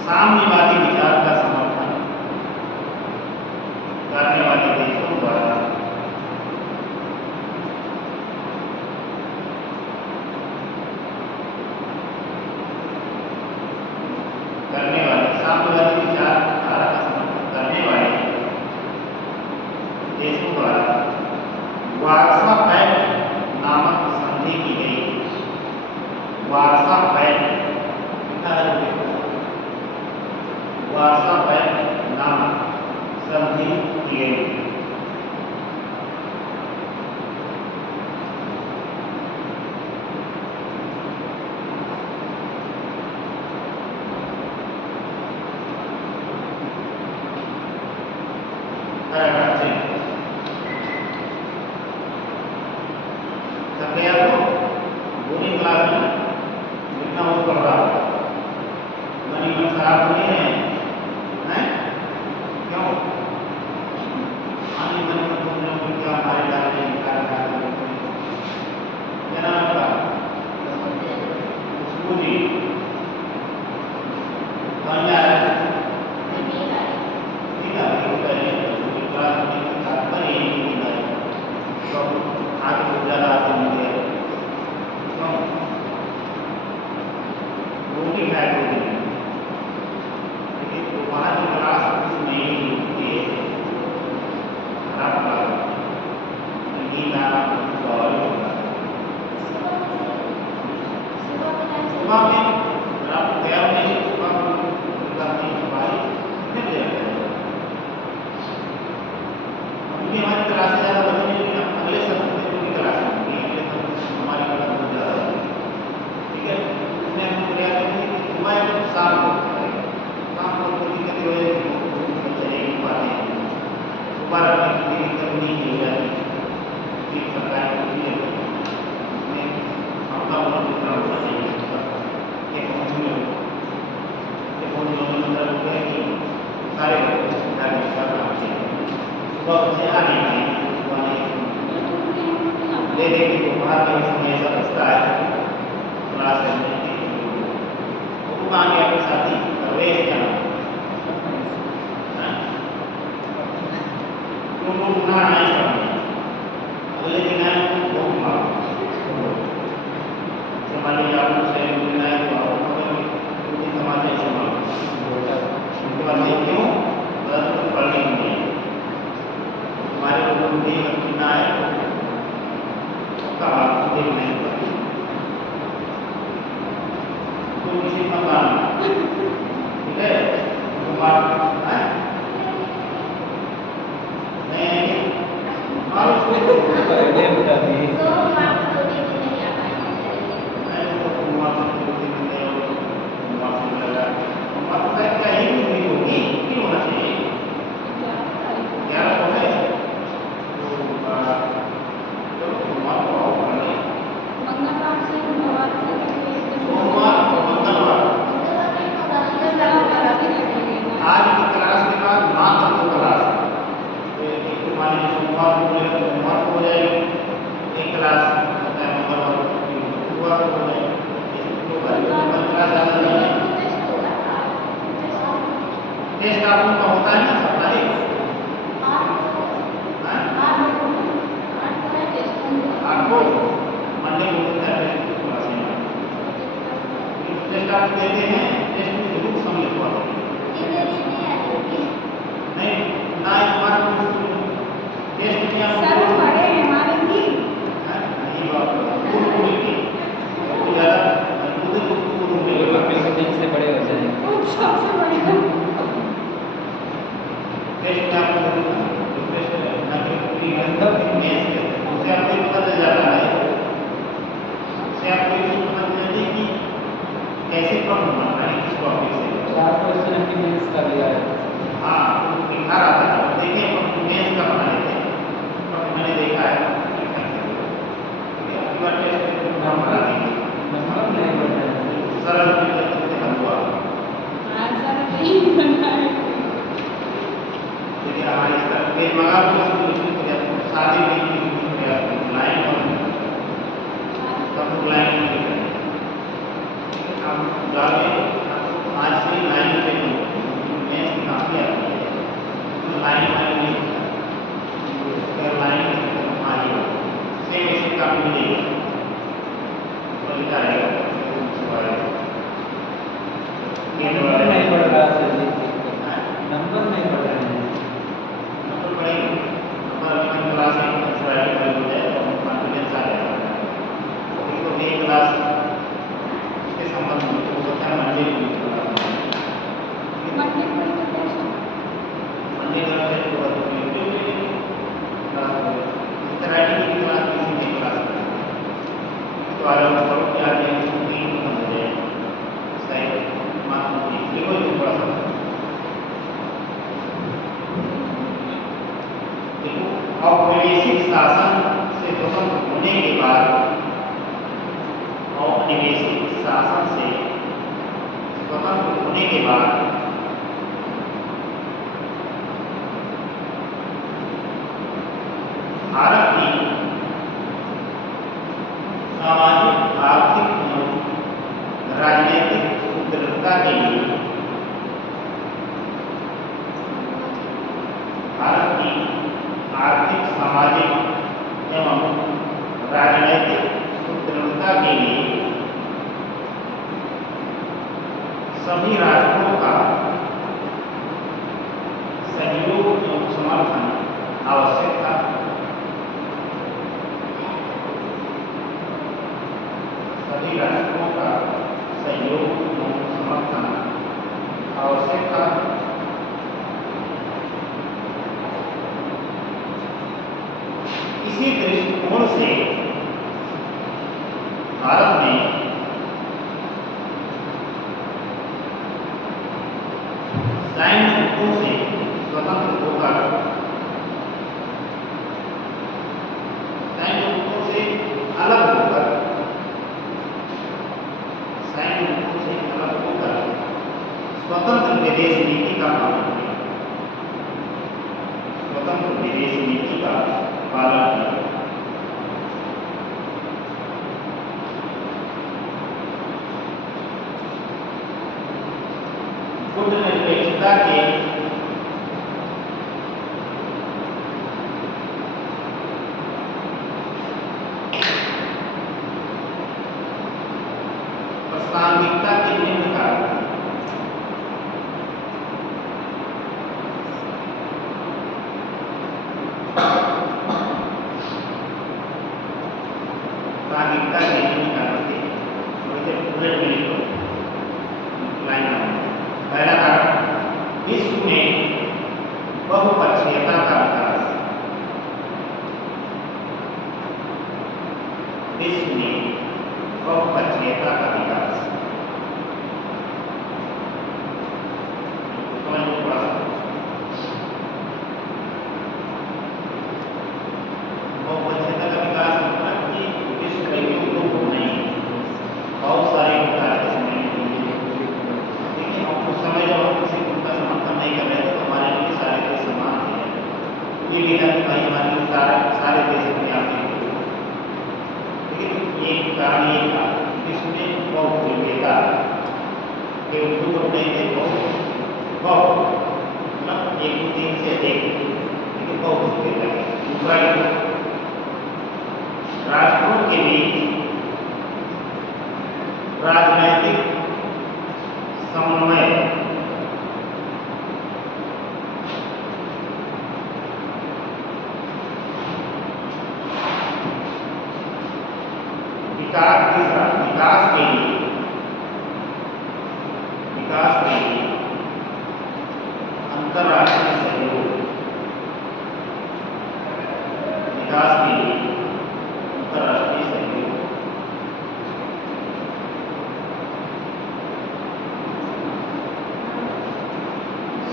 साम्यवादी विचार का समर्थन करने वाले देशों द्वारा वार्सा पैक्ट नामक संधि की गई। वार्सा पैक्ट नामक संधि की गई। क्लास में जितना वो पढ़ रहा है मन खराब नहीं है, हैं? क्यों आने मन में तुमने क्या हमारे डालने क्या नाम था स्कूली कौन जा रहा है? से आ नहीं पाएंगे, वो नहीं दे देंगे तो बाहर के समय ऐसा बचता है क्लास करने के वो कहाँ गया आपके साथी परवेश क्या तुम लोग ना आए अगले दिन आए वो मारो मान लीजिए आप लोग शहर में आए तो आप समाज ऐसे मारो उनके बाद नहीं क्यों तो पढ़ने नहीं है हमारे लोगों को भी ना है कहा देख नहीं पड़ती तो किसी मकान ठीक है तुम्हारा नहीं मारो बता दी टेस्ट आपको का होता है ना सप्लाई आपको मंडे को होता है टेस्ट आप देते हैं टेस्ट में जरूर समय लिखवा नहीं ना हमारा टेस्ट में आप सर बड़े हैं हमारे भी नहीं बात पूर्ण मिलती तो ज़्यादा खुद पूर्ण मिलेगा से बड़े हो जाएंगे सबसे बड़े टेस्ट में आपको टेस्ट ना कि पूरी गंदक में उससे आपको पता चल जाता है उससे आपको ये पता चल जाती है कि कैसे प्रॉब्लम बनना है किस टॉपिक से 4 क्वेश्चन की मेंस का लिया है हाँ तो दिखा रहा था देखिए अपन मेंस का बना लेते हैं पर मैंने देखा है अगली बार टेस्ट हम बना देंगे नंबर नहीं बढ़ रहा है सरल तरीके से हल हुआ आंसर नहीं बना है यदि हमारे इस तरह के मगा को शादी में लाइन और सब लाइन में हम जाके आज से लाइन पे मैच काफ़ी आती है लाइन वाली नहीं अगर लाइन आएगा सेम ऐसे काफ़ी मिलेगा तो लिखा रहेगा नंबर नहीं बढ़ रहा सर जी नंबर नहीं बढ़ रहे हैं नंबर बढ़ेगा नंबर अभी क्लास में एक्सपायरी हो जाए तो कॉन्फिडेंस आ जाएगा तो एक क्लास के संबंध में तो होता है मंडे मंडे को ही तो टेस्ट मंडे का टेस्ट होगा तो इस तरह की क्लास किसी नहीं क्लास तो आज हम करो कि आज ये तीन खत्म हो जाए सही मात्र देखो ये थोड़ा सा देखो औपनिवेशिक शासन से स्वतंत्र होने के बाद औपनिवेशिक शासन से स्वतंत्र होने के बाद भारत की सामाजिक आर्थिक एवं राजनीतिक सुदृढ़ता के लिए भारत की आर्थिक सामाजिक एवं राजनीतिक सुदृढ़ता के लिए सभी राष्ट्रों का सहयोग एवं समर्थन आवश्यक था। सभी राष्ट्रों का सहयोग एवं समर्थन आवश्यक था। इसी दृष्टिकोण से भारत ने सैन्य युद्धों से स्वतंत्र होकर सैन्य युद्धों से अलग होकर स्वतंत्र विदेश नीति का पालन किया। स्वतंत्र विदेश नीति गुट निरपेक्षता के प्रासंगिकता के निम्न कारक प्रासंगिकता के निम्न कारक थे। वैसे बुलेट में लिखो लाइन नंबर। पहला कारक, विश्व में बहुपक्षीयता का विकास। विश्व में बहुपक्षीयता का विकास। समझ लो थोड़ा सा। बहुपक्षीयता का विकास मतलब कि विश्व के दो गुण नहीं, बहुत सारे गुण के समय में। देखिए हम उस समय जब हम किसी गुण का समर्थन नहीं कर रहे थे तो हमारे लिए सारे देश समान थे। ये लिखा कि भाई हमारे लिए सारे देश अपने आप में। लेकिन एक कारण ये था कि इसमें बहुपक्षीयता के दो गुण नहीं थे, बहुत मतलब एक तीन से अधिक, लेकिन बहुपक्षीयता। दूसरा राष्ट्रों के बीच राजनैतिक समन्वय विकास के लिए अंतर्राष्ट्रीय सहयोग, विकास के लिए अंतर्राष्ट्रीय सहयोग,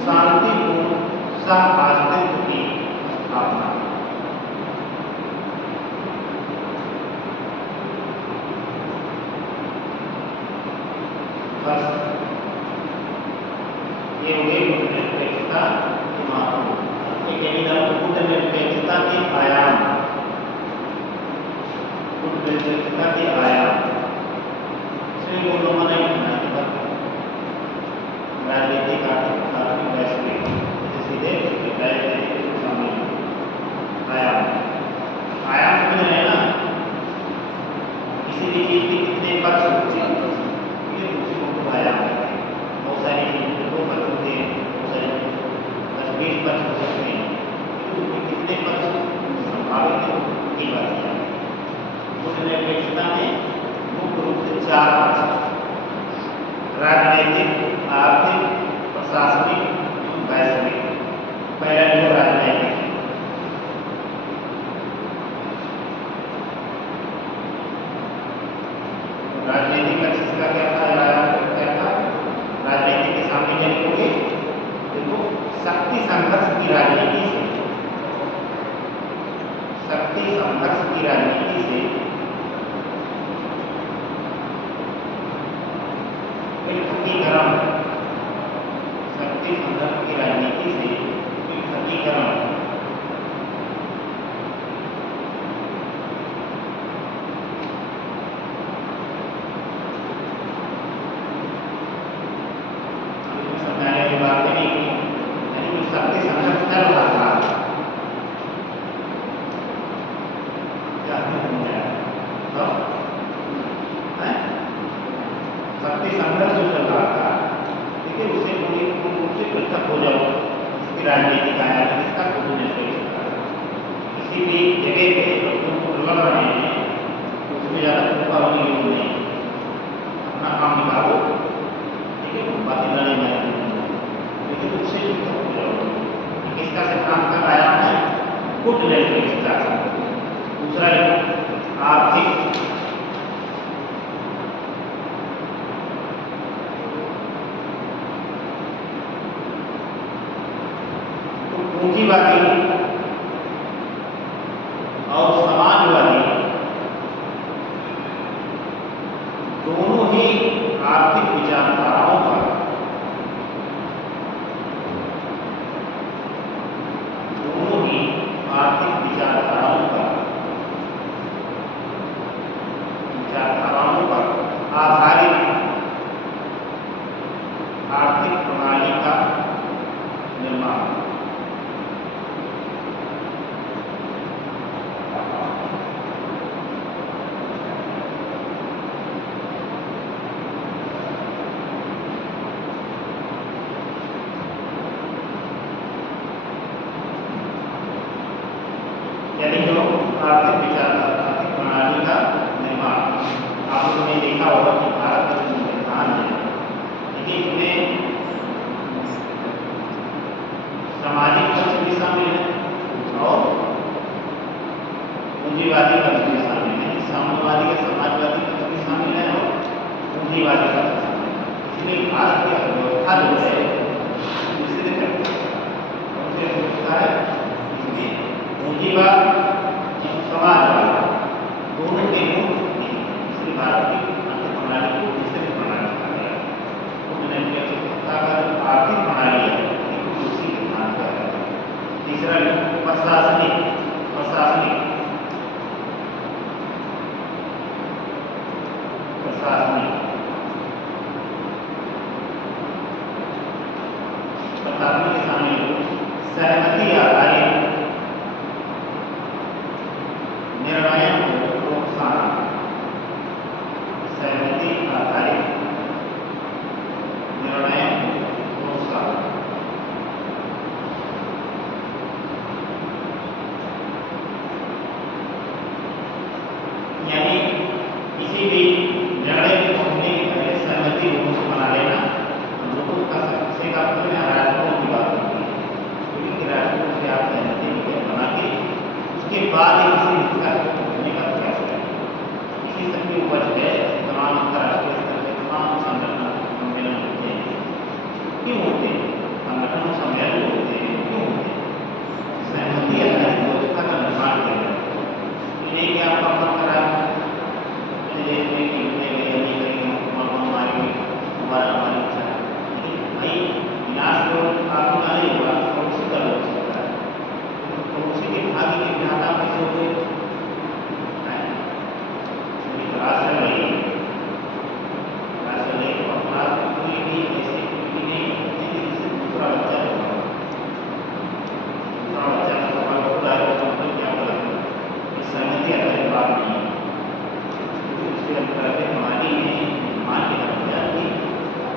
शांतिपूर्ण सह-अस्तित्व की स्थापना। बस ये हो गई गुट निरपेक्षता के महत्व। एक गुट निरपेक्षता के आयाम, गुट निरपेक्षता के आयाम से बोलो मना ही होना है। राजनीतिक, आर्थिक, वैश्विक, सीधे शामिल आयाम। आयाम समझ रहे हैं ना? किसी भी चीज के कितने पक्ष होते हैं, ये उसको आयाम है। बहुत सारी चीजों के दो पक्ष होते हैं, बहुत सारी 10-20 पक्ष हो सकते हैं, लेकिन उसके कितने पक्ष संभावित है की बात है। गुट निरपेक्षता में मुख्य रूप से 4 पक्ष: राजनीतिक, आर्थिक, प्रशासनिक, वैश्विक। पहला जो राजनीतिक, राजनीतिक पक्ष का क्या था? राजनीति के सामने क्या लिखोगे? देखो, शक्ति संघर्ष की राजनीति से, शक्ति संघर्ष की राजनीति से पृथकीकरण, शक्ति संघर्ष की राजनीति से पृथकीकरण, समझाने की बात नहीं की, यानी कि शक्ति संघर्ष कर रहा था। क्या शक्ति संघर्ष जो चल रहा था, देखिए उसे पूरी रूप से पृथक हो जाओ, इसकी राजनीति का आया, इसका गुट निरपेक्षता। किसी भी जगह पे तुम लड़ रहे हैं तो उसमें ज़्यादा कृपा होने की जरूरत नहीं, अपना काम निकालो, ठीक है, बातें लड़े मारे, लेकिन उससे पृथक हो जाओ। इसका सिद्धांत का आया है गुट निरपेक्षता। दूसरा आर्थिक, पूंजीवादी और समाजवादी दोनों ही आर्थिक विचारधाराओं पर आधारित आर्थिक प्रणाली हद हो जाए दूसरे करते हैं होता है इसमें पूंजीवाद समाजवाद दोनों के मूल दूसरी भारत की आर्थिक प्रणाली को दूसरी प्रणाली कहा गया तो मैंने आर्थिक प्रणाली है उसी के ध्यान कर तीसरा प्रशासनिक प्रशासनिक प्रशासनिक प्रशासनिक के शामिल सहमति आधारित निर्णयों को प्रोत्साहन सहमति आधारित निर्णयों को प्रोत्साहन यानी किसी भी निर्णय को पहुंचने के पहले सहमति लोगों से बना लेना लोगों का सबसे का राजकों की बात होती है क्योंकि राजकों से आप सहमति बना के उसके बाद ही किसी हिस्सा को पहुंचने का प्रयास करें इसी सब की उपज है तमाम अंतर्राष्ट्रीय स्तर के तमाम संगठन सम्मेलन होते हैं क्यों होते हैं संगठन सम्मेलन होते हैं क्यों होते हैं सहमति आधारित व्यवस्था का निर्माण किया जाता है इन्हें क्या आपका मन करा देश में कि नहीं करेंगे हमारी हमारा हमारी इच्छा लेकिन भाई विनाश तो आपकी ना नहीं होगा पड़ोसी का हो सकता है पड़ोसी के भाग्य के विधाता कैसे होते राष्ट्र नहीं अपराध कोई भी ऐसे कोई नहीं जिससे दूसरा बच्चा होगा दूसरा बच्चा का सवाल होता है तो मतलब क्या बोला सहमति आधारित बात नहीं है उसके अंतर्गत हमारी मान के रखा कि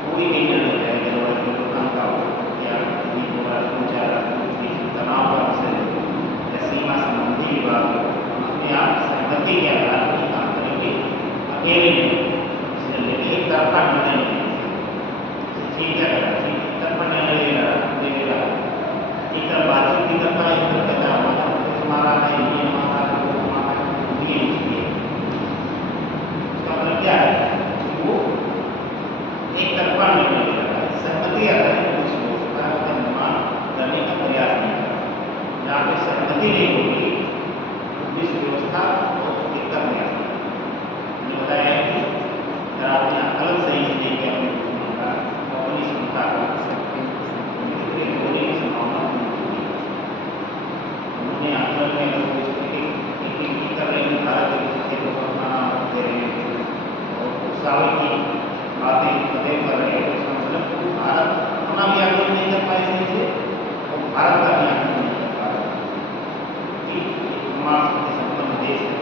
कोई भी निर्णय है जलवायु परिवर्तन का हो या किसी को तनाव का विषय या सीमा संबंधी विवाद हो उसमें आप सहमति के आधार पर काम करेंगे अकेले नहीं एक तरफा निर्णय नहीं ठीक है एक तरफा निर्णय लेगा एक तरफ बातचीत भी करता है एक तरफ कहता है हमारा है ये हमारा ये मतलब क्या है वो एक तरफा निर्णय ले रहा है सहमति आधारित उस व्यवस्था का निर्माण करने का प्रयास नहीं कर रहा जहाँ पे सहमति नहीं होगी इस व्यवस्था को दिक्कत नहीं आती मैंने बताया है कि अगर आपने आकलन सही से देखे अपने दुश्मन का अपनी क्षमता का होने की संभावना उन्होंने आकलन में अगर कर रहे हैं भारत के क्षेत्रों को अपना दे रहे हैं उत्साह की बातें पते कर रहे हैं उसका मतलब भारत अपना भी आकलन नहीं कर पाए सही से और भारत का भी आकलन नहीं कर पा रहा कि हमारा संपन्न देश है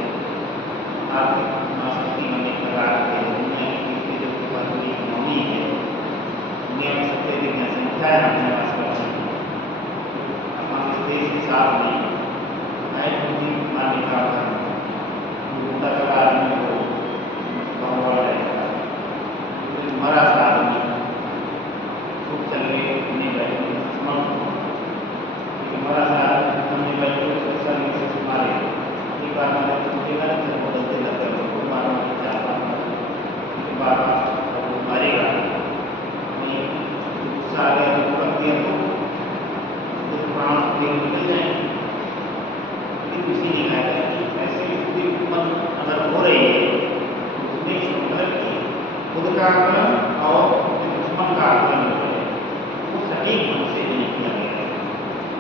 आर्थिक संस्कृति में एक प्रकार के दुनिया की जो बड़ी इकोनॉमी है दुनिया में सबसे अधिक जनसंख्या है हमारे पास हम इस देश के साथ नहीं मान्यता आदमी को हमारा आदमी खूब चल रहे नहीं बैठे हमारा हमने बैठे मारे एक बार बदलते लगते बार मारेगा गुस्सा आ गया तो रख दिया तो प्राण निकल जाएंगे किसी नहीं आएगा कि ऐसे स्थिति उत्पन्न अगर हो रही है तो उसमें इस मतलब कि खुद का आकलन और दुश्मन का आकलन हो रहा है वो सटीक ढंग से नहीं किया गया है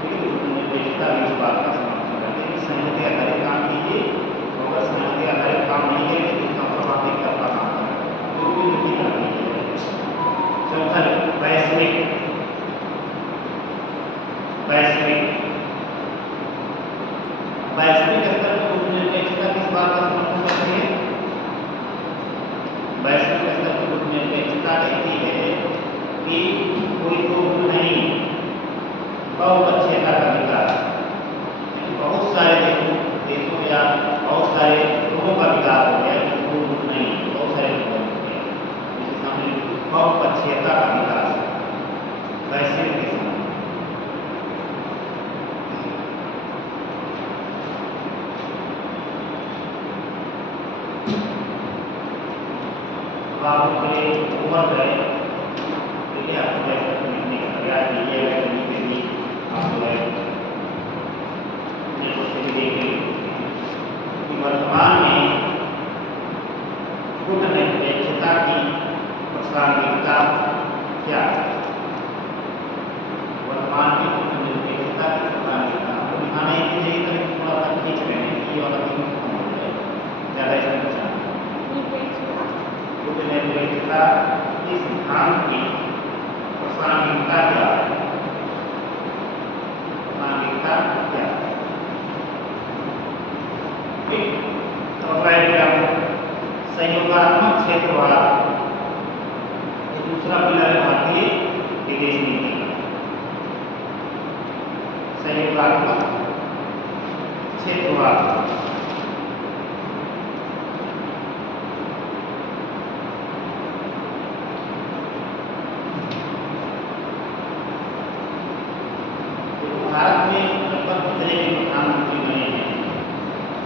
लेकिन निर्देशिका भी इस बात का समर्थन करते हैं कि सहमति आधारित काम कीजिए और अगर सहमति आधारित काम नहीं करेंगे तो उसका प्रभाव एक तरफा काम करेगा तो कोई नहीं करनी चाहिए चौथा वैश्विक वैश्विक स्तर पर निरपेक्षता किस बात का समर्थन करती है वैश्विक स्तर पर निरपेक्षता कहती है कि कोई तो नहीं बहुपक्षीयता का विकास बहुत सारे देशों या बहुत सारे लोगों का विकास हो गया नहीं बहुत सारे लोगों हो गया इसके सामने बहुपक्षीयता का विकास वैश्विक के सामने आप उम्र है आपको प्रासंगिकता क्या है? वर्तमान की निरपेक्षता की प्रासंगिकता आपको दिखाना है कि यही तरह थोड़ा सा खींच रहे हैं कि ये वाला भी खत्म हो जाए, ज़्यादा इसमें नुकसान तो निरपेक्षता के सिद्धांत की प्रासंगिकता क्या है? प्रासंगिकता क्या है? ठीक, तो सहयोगात्मक क्षेत्रवाद दूसरा पिलर है भारतीय विदेश नीति का। सहयोगात्मक क्षेत्रवाद भारत में लगभग कितने भी प्रधानमंत्री बने हैं,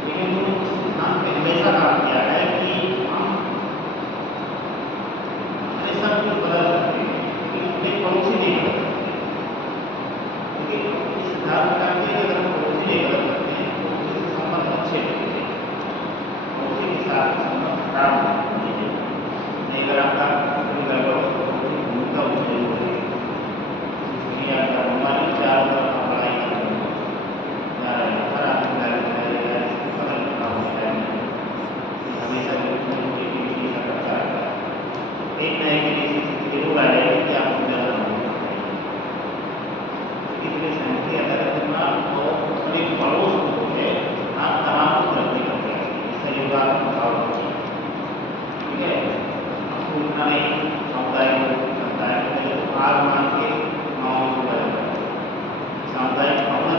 लेकिन उन्होंने इस सिद्धांत पे हमेशा काम किया है कि हम अपने सब कुछ बदल सकते हैं लेकिन अपने पड़ोसी नहीं बदल सकते। क्योंकि इस सिद्धांत का कि अगर हम पड़ोसी नहीं बदल सकते हैं तो उससे संबंध अच्छे होते हैं, पड़ोसी के साथ संबंध खराब नहीं है। नहीं अगर आपका कोई गड़बड़ हो तो पड़ोसी भूमिका बहुत जरूर है। दुनिया का हमारी चारों तरफ आप लड़ाई कर रहे हो, हर आदमी गाली बनाएगा, इसकी पकड़ खराब हो जाएगी, हमेशा नेगेटिविटी का करता रहता है। एक ना एक स्थिति जरूर आ जाएगी कि आपको ज़्यादा होना चाहिए। इसलिए सहमति अगर करना और अपने पड़ोस को है आप तनाव को तरक्की कर जाएगी, सहयोगात्मक भाव होगी। ठीक है, आपको इतना नहीं सामुदायिक करता है तो आग मान के माहौल को बदल जाता है, सामुदायिक भावना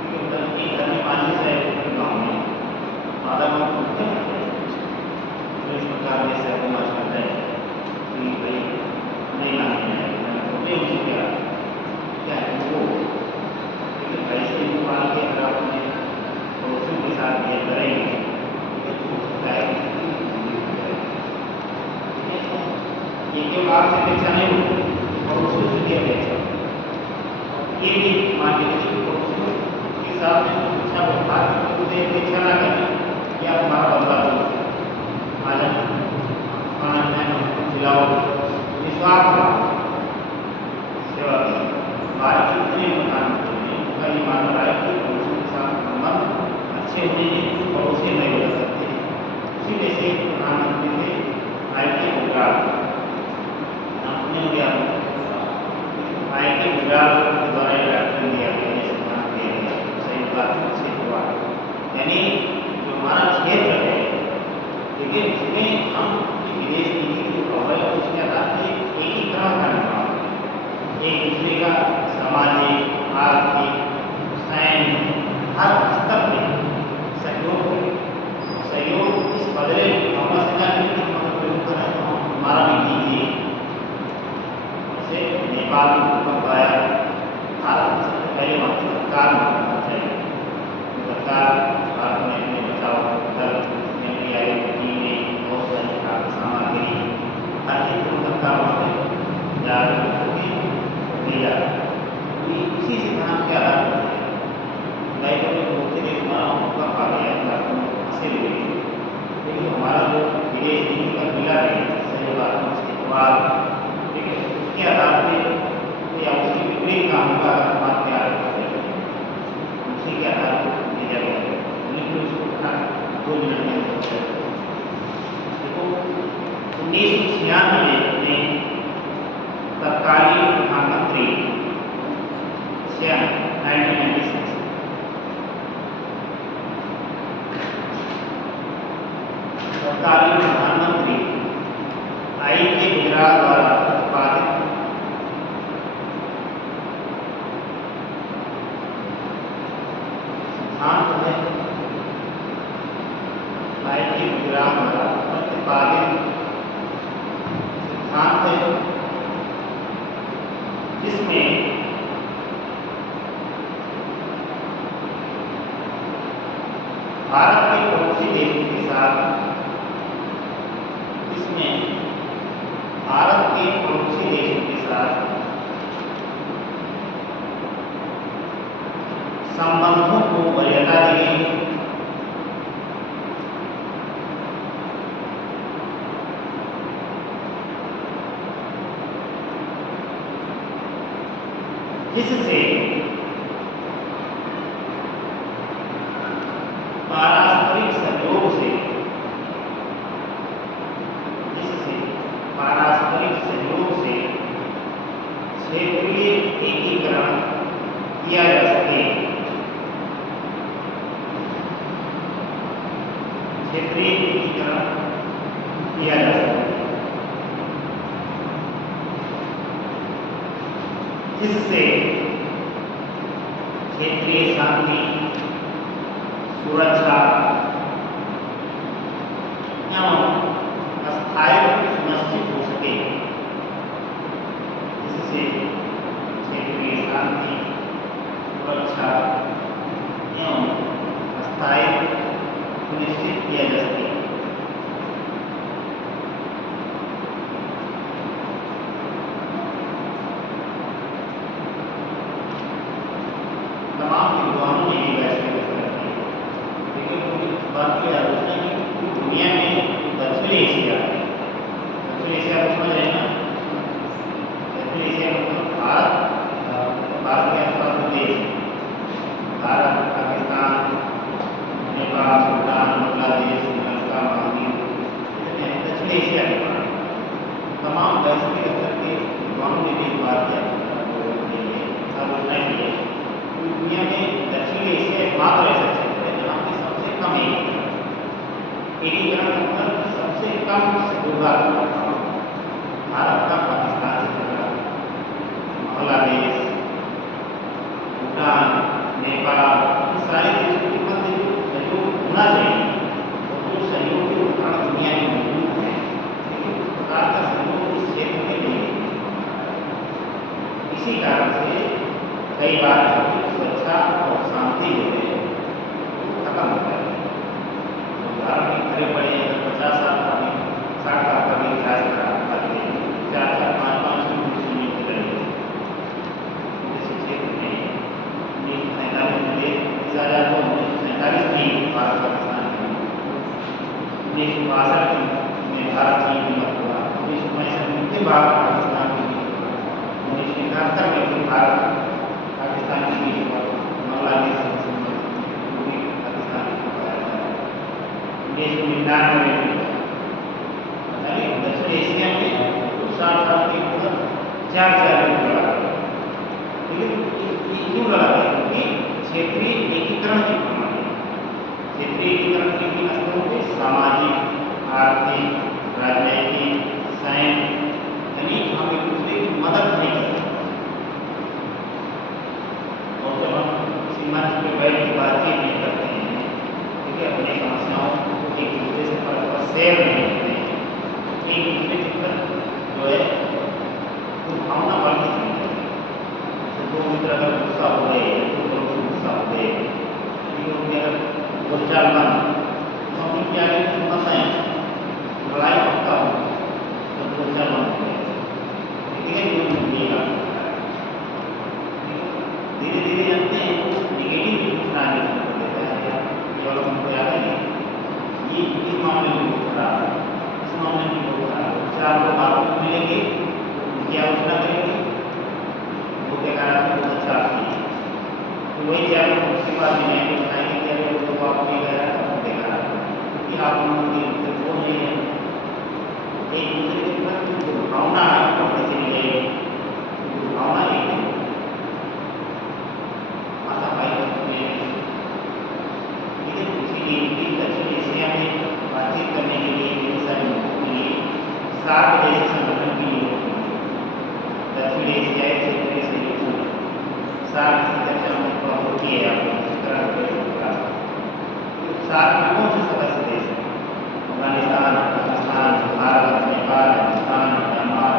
क्योंकि घर में पानी से गाँव में आधा गाँव घूमते हैं तो इस प्रकार के शहरों में करता है कि भाई नहीं मानते हैं बोले उनसे क्या है वो, लेकिन भाई से इनको मान के अगर आप अपने पड़ोसियों के साथ ये करेंगे तो हो सकता है ये केवल आपसे अपेक्षा नहीं होती, पड़ोसियों से भी अपेक्षा ये भी मान के चलिए पड़ोसियों के साथ में अच्छा व्यवहार करते अपेक्षा ना करें कि आप हमारा बदला दो, आज खाना खाना खिलाओ, निस्वार्थ सेवा की। भारत के इतने प्रधानमंत्री हैं उनका ये मानना है कि पड़ोसियों के साथ संबंध अच्छे होने हैं, पड़ोसी नहीं बदल सकते। उसी में से प्रधानमंत्री थे भारतीय गुजरात अपने हो गया भारतीय गुजरात के द्वारा डॉक्टर दिया गया ये सिद्धांत दिया गया सहयोगात्मक क्षेत्रवाद, यानी जो हमारा क्षेत्र है लेकिन उसमें हम विदेश नीति जो प्रभाव है उसके आधार पर एकीकरण का निर्माण, एक दूसरे का सामाजिक आर्थिक सैन्य हर स्तर में सहयोग करें। सहयोग इस बदले भावना से जाने कि हम अगर प्रयोग करें तो हम हमारा भी कीजिए। जैसे नेपाल में भूकंप आया, भारत में सबसे पहले वहाँ की सरकार को करना चाहिए, सरकार भारत में अपने बचाव दल नीति आयोग की टीमें बहुत सारी सामग्री हर चीज़ को सरकार वहाँ पर जागरूक होकर दिया। इसी सिद्धांत के आधार पर लाइफ में बहुत से हमारा भूकंप आ गया हासिल हुई, लेकिन हमारा जो विदेश नीति का मिला है सहयोगात्मक क्षेत्रवाद, ठीक है, उसके आधार पर या उसके विपरीत कामों का बात तैयार करते हैं, उसी के आधार पर भेजा गया है। लेकिन उसको 2 मिनट में देखो 1996 में तत्कालीन प्रधानमंत्री 1996 तत्कालीन प्रधानमंत्री आई के गुजरात द्वारा प्रतिपादित सिद्धांत है, आई के गुजरात द्वारा प्रतिपादित सिद्धांत है जिसमें भारत के पड़ोसी देशों के साथ भारत के पड़ोसी देशों के साथ संबंधों को वरीयता दी गई। जिससे पारस्परिक सहयोग से क्षेत्रीय एकीकरण किया जा सके। क्षेत्रीय एकीकरण किया जा सके जिससे क्षेत्रीय शांति, सुरक्षा एवं स्थायित्व सुनिश्चित हो सके। जिससे क्षेत्रीय शांति, सुरक्षा एवं स्थायित्व सुनिश्चित किया जा सके। तमाम विद्वानों ने ये वैश्विक स्तर की, लेकिन उनकी बात की आलोचना की दुनिया में दक्षिण एशिया को समझ रहे हैं ना? दक्षिण एशिया मतलब भारत के आसपास के देश, भारत, पाकिस्तान, नेपाल, भूटान, बांग्लादेश, श्रीलंका, मालदीव, दक्षिण एशिया के पास तमाम वैश्विक स्तर के विद्वानों ने भी बात किया, आलोचना की है। दुनिया में दक्षिण एशिया एकमात्र ऐसा क्षेत्र है जहाँ पे सबसे कम एकीकरण मतलब सबसे कम सहयोगात्मक भारत का पाकिस्तान से झगड़ा, बांग्लादेश, भूटान, नेपाल, ये सारे देशों के मध्य जो सहयोग होना चाहिए और जो सहयोग के उपकरण दुनिया में मौजूद है, लेकिन उस प्रकार का सहयोग इस क्षेत्र में नहीं है। इसी कारण से कई बार सुरक्षा और शांति जो है वो खत्म हो जाती है। उदाहरण के खड़े पड़े अगर 50 साल का भी 60 साल का भी इतिहास रहा करते 4-4-5-5 की मुस्लिम के लड़े जैसे क्षेत्र में 1947 में 1947 की भारत पाकिस्तान की 1962 में भारत चीन में मत हुआ 1965 के बाद पाकिस्तान की 1971 में फिर भारत पाकिस्तान की बीच हुआ, बांग्लादेश पूरी पाकिस्तान को बताया जाता है 1999 में दक्षिण एशिया में 60 साल के अंदर 4 लोग लड़ा। लेकिन ये क्यों लड़ा है? क्योंकि क्षेत्रीय एकीकरण की प्रणाली, क्षेत्रीय एकीकरण के भी स्तरों पे सामाजिक, आर्थिक, राजनैतिक, सैन्य यानी हम एक दूसरे की मदद नहीं करते। और जब हम किसी मंच पे बैठ के बातचीत नहीं करते हैं, ठीक है, अपनी समस्याओं को एक दूसरे से परस्पर शेयर नहीं करते हैं, एक दूसरे के अंदर जो है वो भावना बढ़ती चली जाती है। तो दो मित्र अगर गुस्सा हो गए, दो लोग गुस्सा हो गए, लेकिन उनके अगर बोलचाल बंद तो हम क्या बताएं लड़ाई पक्का हो तो बोलचाल बंद हो गया, ठीक है। धीरे धीरे जानते हैं नेगेटिव सूचना शुरू कर देता है केवल हमको याद है ये इस मामले में बहुत खराब है, इस मामले में बहुत खराब है। 4 लोग आपको मिलेंगे उनकी आलोचना करेंगे, वो क्या कहा बहुत अच्छा आपकी, तो वही 4 लोग उसके बाद मिलेंगे बताएंगे कि अरे वो तो आपको ये कह रहा है आपको देखा रहा क्योंकि आप लोगों की वो नहीं है। एक दूसरे के प्रति जो भावना है बढ़ती चली गई, भावना एक दक्षिण एशिया में बातचीत करने के लिए सार्क जैसे संगठन की जरूरत है। दक्षिण एशियाई क्षेत्रीय सहयोग सार्क की चर्चा में बहुत होती है, आपको इस तरह सार्क में कौन से सदस्य देश हैं? अफगानिस्तान, पाकिस्तान, भारत, नेपाल, हिंदुस्तान, म्यांमार,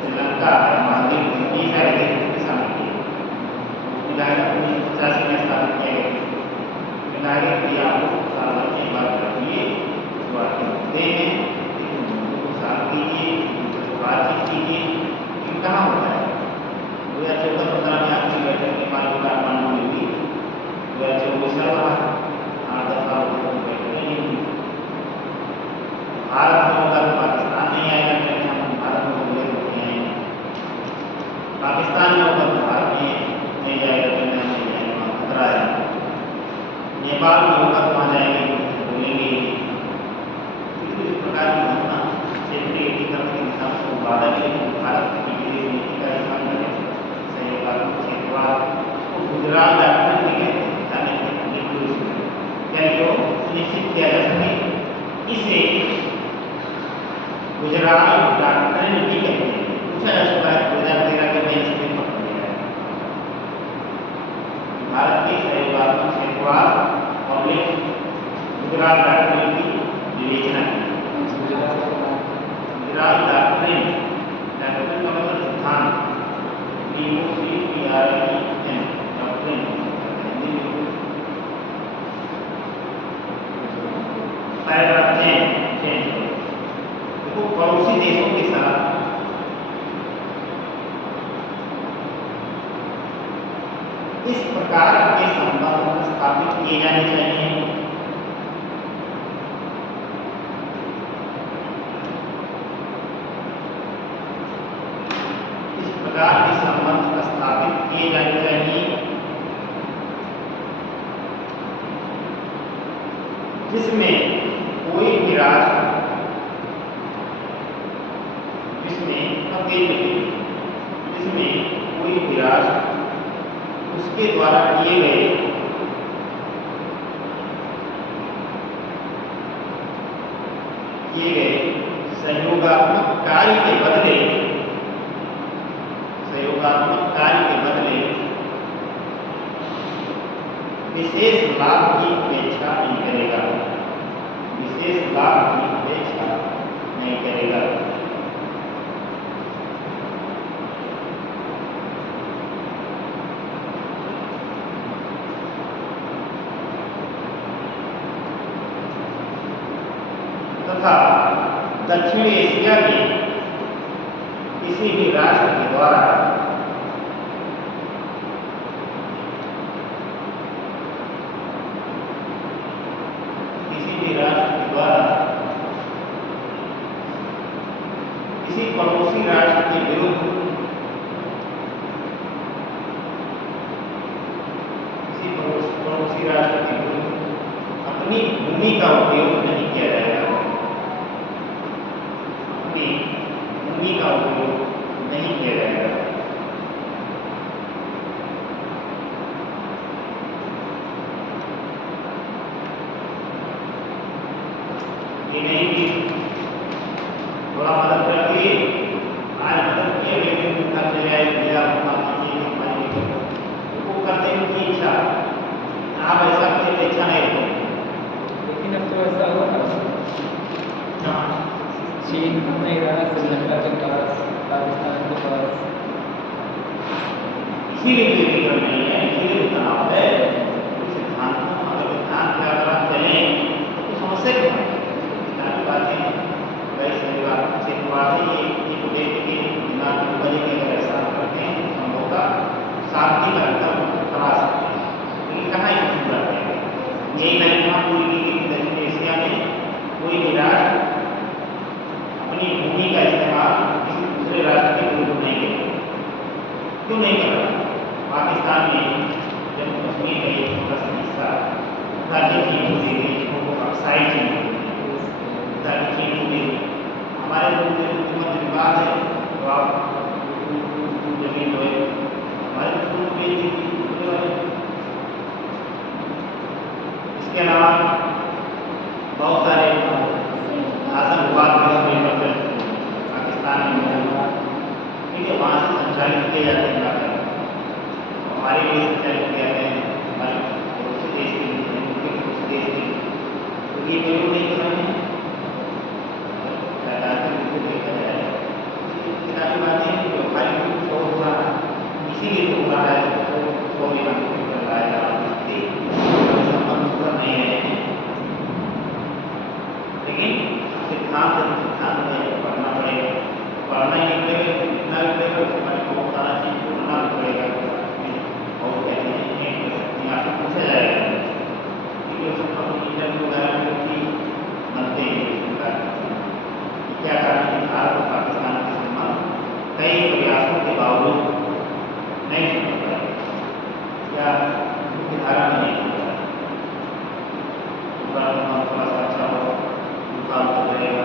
श्रीलंका, मालदीव, ये सारे देश शामिल किए। 1985 में स्थापित किया गया बात रखिए मुद्दे हैं, साथ कीजिए, बातचीत कीजिए, लेकिन कहाँ होता है? 2014-15 में आपकी बैठक नेपाल की काठमांडू में हुई, 2024 में 8-10 साल बैठक लिबरल डॉक्ट्रिन भी कहते हैं। पूछा जा सकता है 2013 के मेंस में पढ़ लिया है। भारत के सहयोगात्मक क्षेत्रवाद और लिबरल डॉक्ट्रिन की विवेचना की। लिबरल डॉक्ट्रिन का मतलब सिद्धांत, DOCTRIN डॉक्ट्रिन। पैराग्राफ 10 देखो, पड़ोसी देशों के साथ इस प्रकार के संबंध स्थापित किए जाने चाहिए जिसमें कोई भी राष्ट्र उसके द्वारा किए गए सहयोगात्मक कार्य के बदले विशेष लाभ की अपेक्षा नहीं करेगा। तथा दक्षिण एशिया में किसी भी राष्ट्र के द्वारा किसी पड़ोसी राष्ट्र के विरुद्ध अपनी भूमि का उपयोग नहीं किया जाएगा। ये नहीं कि थोड़ा मदद करती है, आज मदद किए लेकिन उनका चले आए दिया वो करते हैं उनकी इच्छा। आप ऐसा करते इच्छा नहीं होती। लेकिन अब तो ऐसा होगा, चीन नहीं रहा, श्रीलंका के पास, पाकिस्तान के पास, इसीलिए विरोधीकरण नहीं है, इसीलिए तनाव है। सिद्धांत के अगर आप चलें तो समस्या क्या है? बातें वैसे ऐसा करते हैं हम लोग का शांति का अंतर करा सकते हैं। लेकिन कहाँ करते हैं? यही नहीं कहा पूरी दक्षिण एशिया में कोई भी राष्ट्र अपनी भूमि का इस्तेमाल किसी दूसरे राष्ट्र के विरुद्ध नहीं करेगा। क्यों नहीं कर रहा? पाकिस्तान में जम्मू कश्मीर का एक छोटा सा हिस्सा हमारे हुकूमत विभाग है तो आप जमीन जो है हमारे इसके अलावा बहुत सारे आतंकवाद पाकिस्तान में ठीक है, वहाँ से संचालित किए जाते हैं। हमारे लिए संचालित किए जाते हैं, हमारे पड़ोसी देश के तो ये प्रयोग नहीं कर रहे हैं। इसीलिए तो हो रहा है लेकिन सिद्धांत में पढ़ना पड़ेगा, पढ़ना ही पड़ेगा, जितना भी पड़ेगा उसके बाद बहुत सारा चीज पढ़ना भी पड़ेगा। और कहते हैं आपको पूछा जाएगा इंटरव्यू वगैरह में बनते हैं क्या कारण है भारत और पाकिस्तान के संबंध कई प्रयासों के बावजूद नहीं समझ पाए, क्या मुख्य धारा में नहीं समझ पाए। थोड़ा सा अच्छा हो रहेगा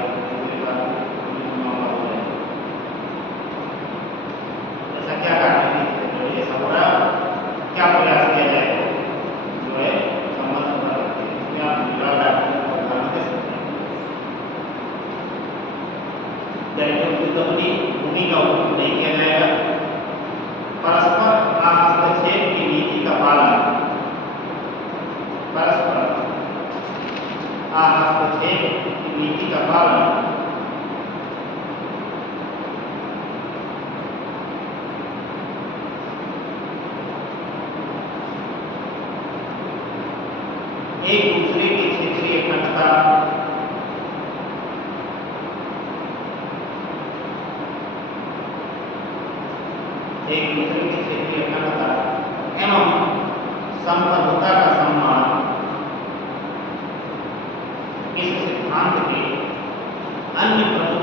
जाएंगे, उसमें तो अपनी भूमि का उपयोग नहीं किया जाएगा। परस्पर हस्तक्षेप की नीति का पालन, परस्पर हस्तक्षेप की नीति का पालन एक दूसरे की क्षेत्रीय अखंडता, एक दूसरे की क्षेत्रीय अखंडता एवं संप्रभुता का सम्मान इस सिद्धांत के अन्य प्रमुख